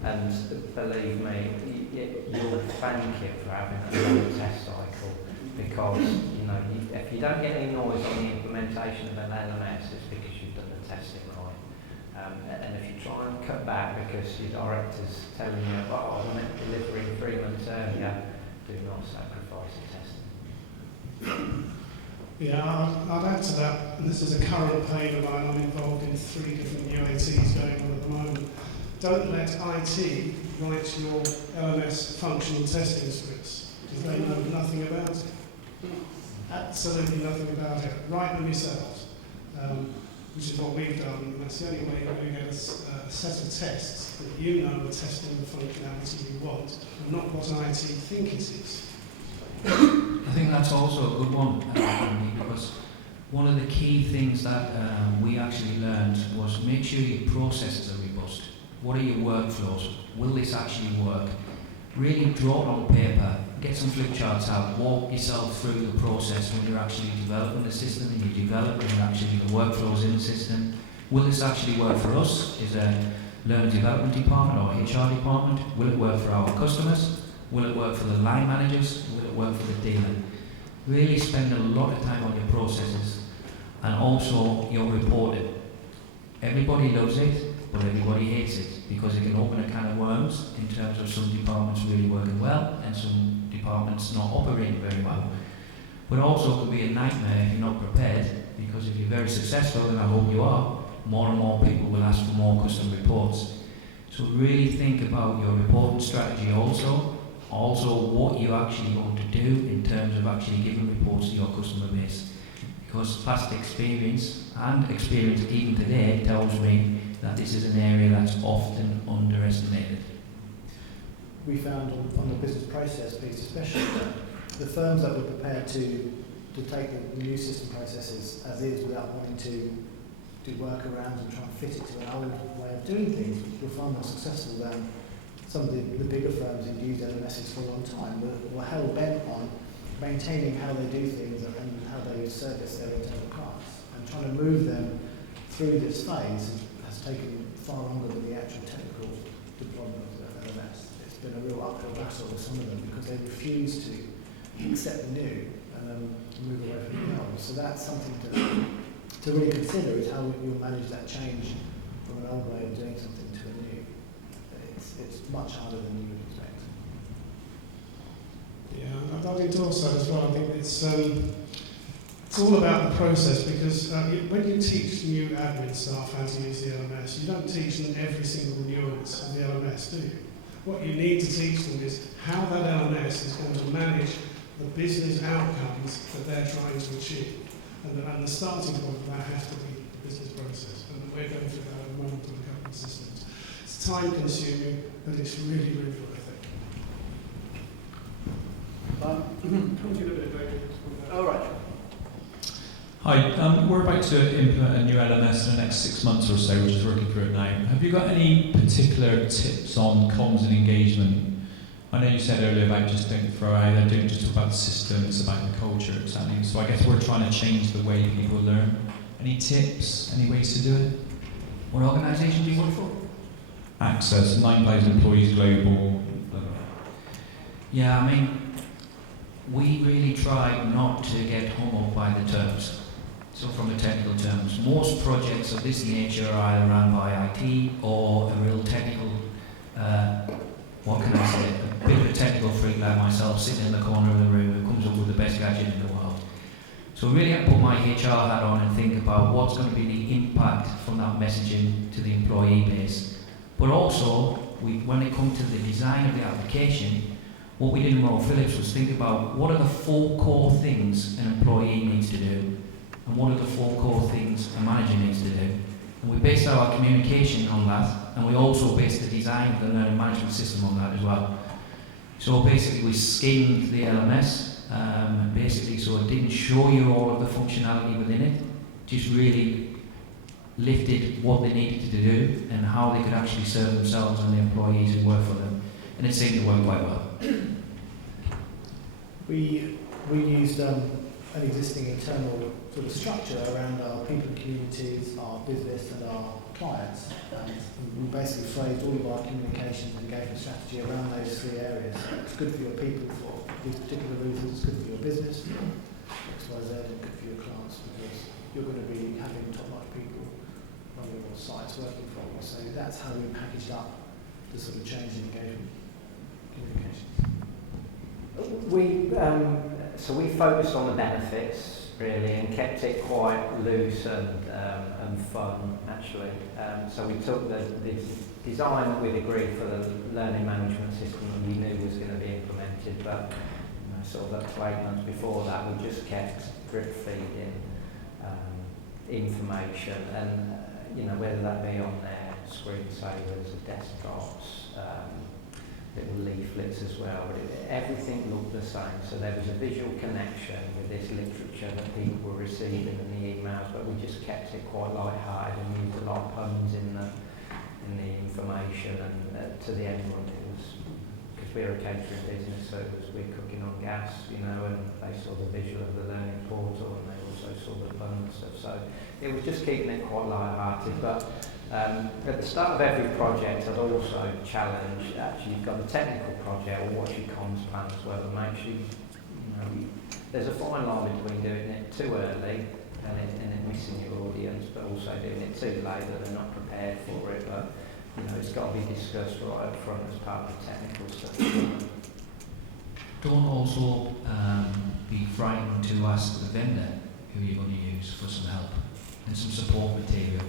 And believe me, you'll thank it for having a long test cycle, because if you don't get any noise on the implementation of an LMS, it's because you've done the testing right. And if you try and cut back because your director's telling you, oh, I want it delivering 3 months earlier, do not sacrifice the testing. Yeah, I'd add to that, and this is a current pain of mine. I'm involved in 3 different UATs going on at the moment. Don't let IT write your LMS functional testing scripts, because they know nothing about it. Absolutely nothing about it. Write them yourselves, which is what we've done, and that's the only way you're going to get a set of tests that you know are testing the functionality you want, and not what IT think it is. I think that's also a good one, because one of the key things that we actually learned was make sure your processes are robust. What are your workflows? Will this actually work? Really draw it on paper, get some flip charts out, walk yourself through the process when you're actually developing the system and you're developing actually the workflows in the system. Will this actually work for us? Is a learning development department or HR department? Will it work for our customers? Will it work for the line managers? Will it work for the dealer? Really spend a lot of time on your processes and also your reporting. Everybody loves it, but everybody hates it because it can open a can of worms in terms of some departments really working well and some departments not operating very well. But also it can be a nightmare if you're not prepared, because if you're very successful, and I hope you are, more and more people will ask for more custom reports. So really think about your reporting strategy also what you're actually going to do in terms of actually giving reports to your customer base. Because past experience, and experience even today, tells me that this is an area that's often underestimated. We found on the business process piece especially, the firms that were prepared to take the new system processes as is without wanting to do workarounds and try and fit it to an old way of doing things were far more successful than some of the bigger firms who've used LMSs for a long time were hell bent on maintaining how they do things and how they service their internal clients. And trying to move them through this phase has taken far longer than the actual technical deployment of LMS. It's been a real uphill battle with some of them because they refuse to accept the new and move away from the old. So that's something to really consider, is how you'll manage that change from an old way of doing something to a new. It's much harder than you would expect. Yeah, I'd endorse that as well. I think it's all about the process, because when you teach new admin staff how to use the LMS, you don't teach them every single nuance of the LMS, do you? What you need to teach them is how that LMS is going to manage the business outcomes that they're trying to achieve. And the starting point of that has to be the business process. And we're going through that at the moment with a couple of systems. It's time consuming, but it's really, really worth it. All right. Hi, we're about to implement a new LMS in the next 6 months or so, we're just working through it now. Have you got any particular tips on comms and engagement? I know you said earlier about just don't throw out, don't just talk about the system, it's about the culture, exactly. So I guess we're trying to change the way people learn. Any tips, any ways to do it? What organisation do you work for? Access, 9,000 employees global. Yeah, I mean, we really try not to get hung up by the terms. So from the technical terms, most projects of this nature are either run by IT or a real technical, what can I say, a bit of a technical freak like myself sitting in the corner of the room who comes up with the best gadget in the world. So I really have to put my HR hat on and think about what's going to be the impact from that messaging to the employee base. But also, when it comes to the design of the application, what we did in Royal Phillips was think about what are the 4 core things an employee needs to do, and what are the 4 core things a manager needs to do. And we based our communication on that, and we also based the design of the learning management system on that as well. So basically we skimmed the LMS, basically so it didn't show you all of the functionality within it, just really lifted what they needed to do and how they could actually serve themselves and the employees who work for them. And it seemed to work quite well. We used an existing internal sort of structure around our people and communities, our business and our clients. And we basically phrased all of our communications and engagement strategy around those 3 areas. It's good for your people for these particular reasons, it's good for your business, X, Y, Z, and good for your clients because you're going to be having top-notch people on your sites working for you. So that's how we packaged up the sort of change in engagement communications. So we focused on the benefits really and kept it quite loose and fun actually. So we took the design that we'd agreed for the learning management system that we knew was going to be implemented, but sort of up to 8 months before that we just kept drip feeding information and whether that be on their screensavers or desktops, little leaflets as well, but everything looked the same. So there was a visual connection with this literature that people were receiving in the emails, but we just kept it quite light-hearted and used a lot of puns in the information. And to the end, it was because we're a catering business, so we're cooking on gas, and they saw the visual of the learning portal, and they also saw the pun and stuff. So it was just keeping it quite light-hearted, but. At the start of every project, I'd also challenge, actually you've got a technical project, or what's your comms plan as well, and make sure, there's a fine line between doing it too early and it missing your audience, but also doing it too late that they're not prepared for it, but it's got to be discussed right up front as part of the technical stuff. Don't also be frightened to ask the vendor who you're going to use for some help and some support material.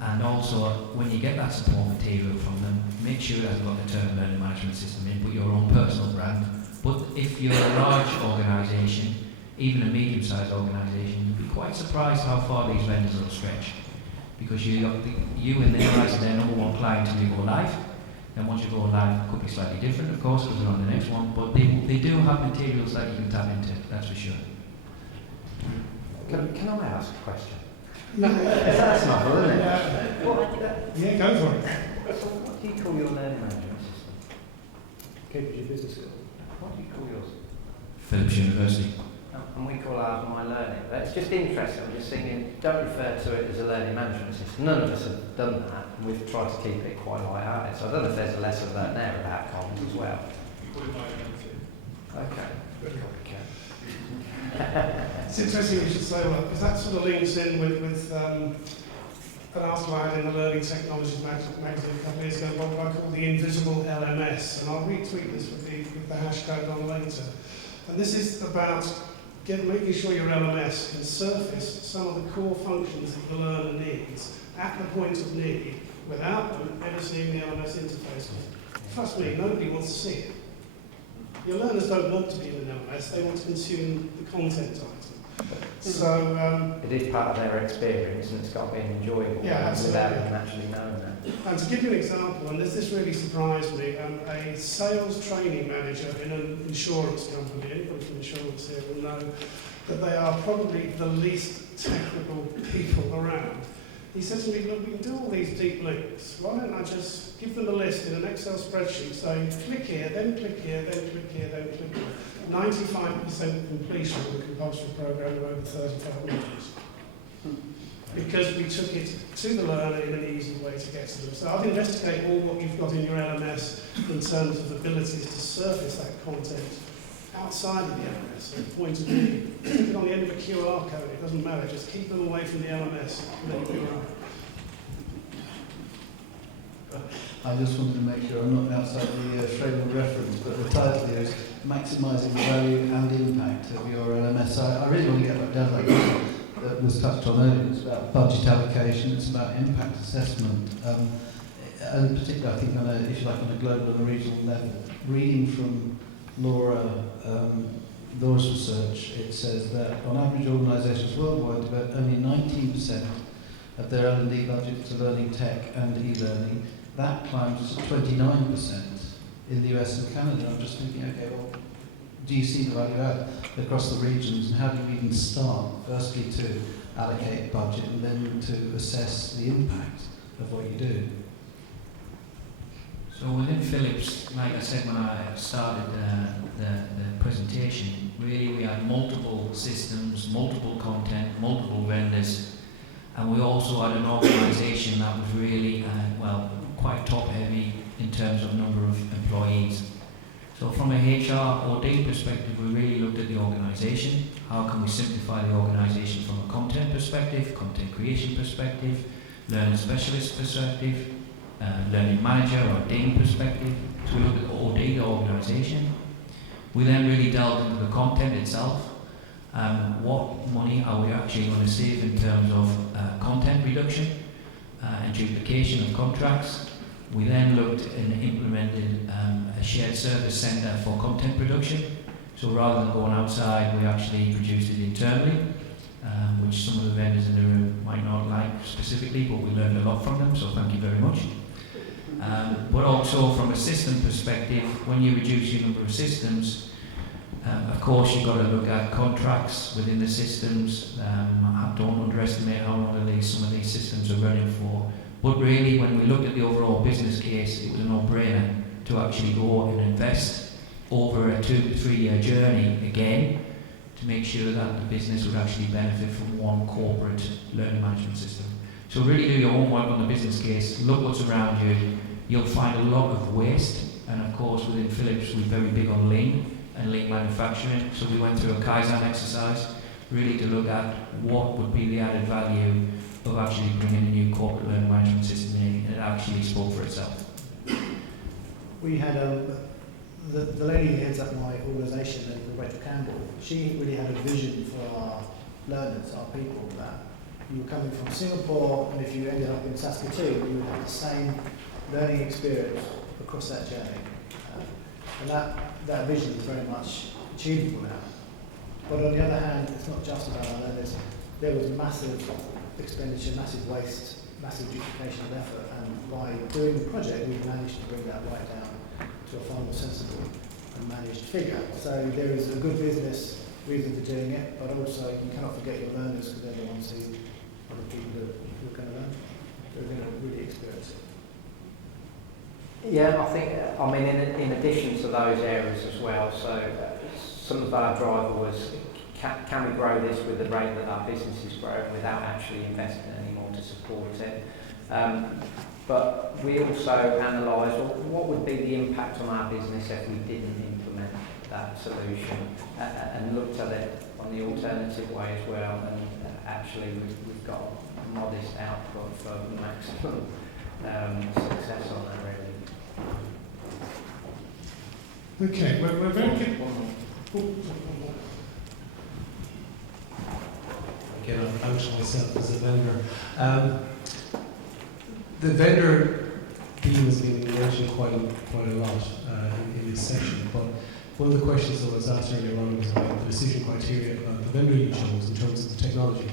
And also, when you get that support material from them, make sure that you've got the term learning management system in, put your own personal brand. But if you're a large organisation, even a medium-sized organisation, you'd be quite surprised how far these vendors will stretch. Because you and their eyes are their number 1 client until you go live. And once you go live, it could be slightly different, of course, because they're on the next one. But they do have materials that you can tap into, that's for sure. Can I ask a question? No. That's not good, isn't it? Yeah, go for it. So what do you call your learning management system? KPMG Business School. What do you call yours? Phillips University. And we call ours My Learning. But it's just interesting, I'm just thinking, don't refer to it as a learning management system. None of us have done that, and we've tried to keep it quite light-hearted. So I don't know if there's a lesson learned there about comms as well. Okay. It's interesting you should say that, because that sort of links in with an article I had in the Learning Technologies magazine a couple of years ago, what I call the Invisible LMS, and I'll retweet this with the hashtag on later. And this is about making sure your LMS can surface some of the core functions that the learner needs at the point of need, without them ever seeing the LMS interface. Trust me, nobody wants to see it. Your learners don't want to be in an LMS, they want to consume the content item. So it is part of their experience, and it's got to be enjoyable without them actually knowing that. And to give you an example, and this really surprised me, a sales training manager in an insurance company, anybody from insurance here will know that they are probably the least technical people around. He said to me, look, we can do all these deep links. Why don't I just give them a list in an Excel spreadsheet saying, click here, then click here, then click here, then click here. 95% completion of the compulsory program of over 35 modules. Because we took it to the learner in an easy way to get to them. So I'd investigate all what you've got in your LMS in terms of abilities to surface that content outside of the LMS, so point of view. Stick it on the end of a QR code, it doesn't matter, just keep them away from the LMS and then you'll be right. I just wanted to make sure I'm not outside the Freeballing reference, but the title here is Maximising the Value and Impact of your LMS. So I really want to get back down to that was touched on earlier. It's about budget allocation, it's about impact assessment. And in particular, I think on a, if you like, on a global and a regional level, reading from Laura's research, it says that on average organisations worldwide devote only 19% of their L&D budget to learning tech and e-learning. That climbs to 29% in the US and Canada. I'm just thinking, okay, well, do you see the value add across the regions, and how do you even start, firstly, to allocate budget and then to assess the impact of what you do? So within Phillips, like I said when I started the presentation, really we had multiple systems, multiple content, multiple vendors, and we also had an organisation that was really, quite top heavy in terms of number of employees. So from a HR or data perspective, we really looked at the organisation. How can we simplify the organisation from a content perspective, content creation perspective, learning specialist perspective, learning manager or dean perspective. So we looked at the OD, the organisation. We then really delved into the content itself. What money are we actually going to save in terms of content reduction and duplication of contracts? We then looked and implemented a shared service centre for content production. So rather than going outside, we actually produced it internally, which some of the vendors in the room might not like specifically, but we learned a lot from them, so thank you very much. But also from a system perspective, when you reduce your number of systems, of course you've got to look at contracts within the systems. Don't underestimate how long some of these systems are running for. But really, when we looked at the overall business case, it was a no-brainer to actually go and invest over a 2 to 3 year journey again to make sure that the business would actually benefit from one corporate learning management system. So really do your homework on the business case, look what's around you. You'll find a lot of waste, and of course within Phillips we're very big on lean and lean manufacturing. So we went through a Kaizen exercise really to look at what would be the added value of actually bringing a new corporate learning management system in, and it actually spoke for itself. We had the lady who heads up my organisation, Rachel Campbell. She really had a vision for our learners, our people, that you were coming from Singapore, and if you ended up in Saskatoon, you would have the same learning experience across that journey. And that vision is very much achievable now. But on the other hand, it's not just about our learners. There was massive expenditure, massive waste, massive duplication of effort, and by doing the project, we've managed to bring that right down to a far more sensible and managed figure. So there is a good business reason for doing it, but also you cannot forget your learners, because they're the ones who are the people who are going to learn, who are going to really experience it. Yeah, I think, in addition to those areas as well, so some of our driver was, can we grow this with the rate that our business is growing without actually investing any more to support it? But we also analysed what would be the impact on our business if we didn't implement that solution, and looked at it on the alternative way as well, and actually we've got a modest output for maximum success on that really. Okay, we're very good. Again, I'm out myself as a vendor. The vendor theme has been mentioned quite a lot in this session, but One of the questions that was asked earlier on was about the decision criteria about the vendor you chose in terms of the technology.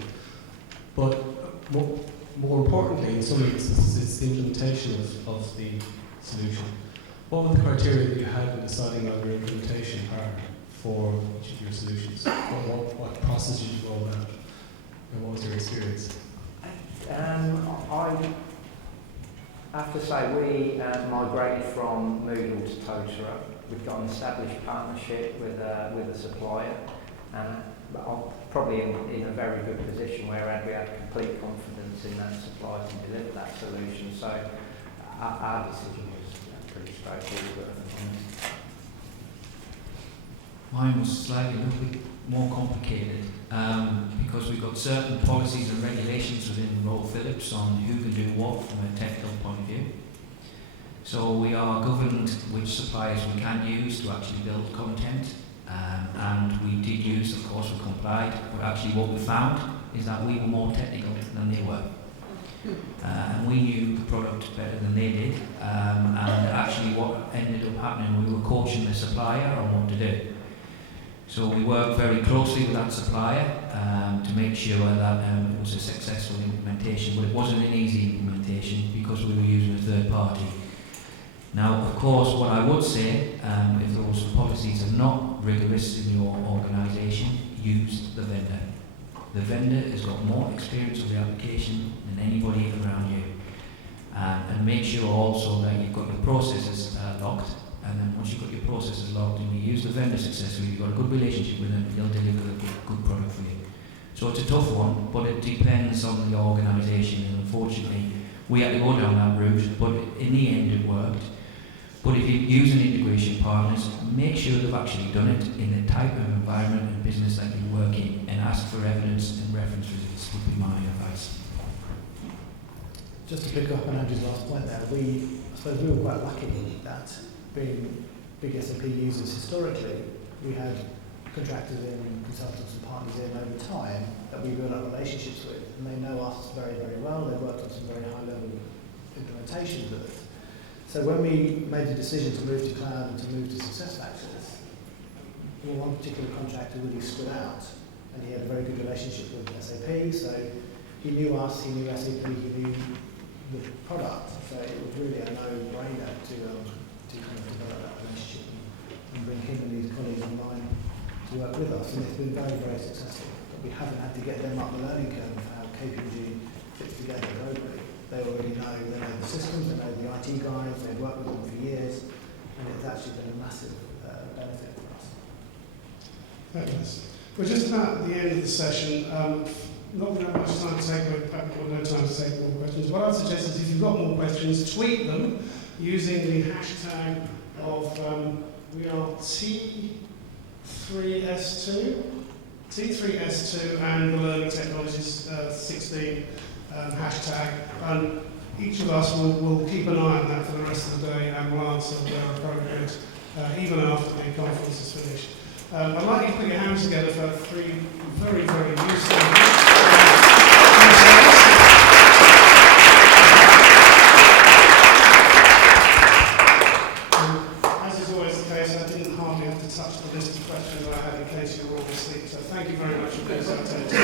But more importantly, in some instances, it's the implementation of the solution. What were the criteria that you had when deciding on your implementation partner for each of your solutions? What process did you roll out? And what was your experience? I have to say we migrated from Moodle to Totra. We've got an established partnership with a supplier, and I'm probably in a very good position where we had complete confidence in that supplier to deliver that solution. So our decision was pretty straightforward. Mine was slightly a little bit more complicated because we've got certain policies and regulations within Royal Phillips on who can do what from a technical point of view. So we are governed which suppliers we can use to actually build content, and we did use, of course, we complied, but actually what we found is that we were more technical than they were. And we knew the product better than they did, and actually what ended up happening, we were coaching the supplier on what to do. So we worked very closely with that supplier to make sure that it was a successful implementation, but it wasn't an easy implementation because we were using a third party. Now, of course, what I would say, if those policies are not rigorous in your organisation, use the vendor. The vendor has got more experience of the application than anybody around you. And make sure also that you've got your processes locked. And then once you've got your processes locked and you use the vendor successfully, you've got a good relationship with them, they'll deliver a good product for you. So it's a tough one, but it depends on the organisation, and unfortunately we had to go down that route, but in the end it worked. But if you're using integration partners, make sure they've actually done it in the type of environment and business that you work in, and ask for evidence and reference results would be my advice. Just to pick up on Andrew's last point there, I suppose we were quite lucky that being big SAP users historically, we had contractors in, consultants and partners in over time that we built up relationships with, and they know us very, very well. They've worked on some very high-level implementations with us. So when we made the decision to move to cloud and to move to SuccessFactors, one particular contractor really stood out, and he had a very good relationship with SAP, so he knew us, he knew SAP, he knew the product, so it was really a no-brainer to kind of develop that relationship and bring him and his colleagues online to work with us, and it's been very, very successful. But we haven't had to get them up the learning curve of how KPMG fits together globally. They already know, they know the systems, they know the IT guys, they've worked with them for years, and it's actually been a massive benefit for us. Fabulous. We're just about at the end of the session. Not going to have much time to take, or no time to take more questions. What I'd suggest is if you've got more questions, tweet them using the hashtag of we are T3S2 and the Learning Technologies 16 hashtag. And each of us will keep an eye on that for the rest of the day and will answer where appropriate, even after the conference is finished. I'd like you to put your hands together for three very, very useful as is always the case, I didn't hardly have to touch the list of questions I had in case you were all asleep. So thank you very much for being so attentive.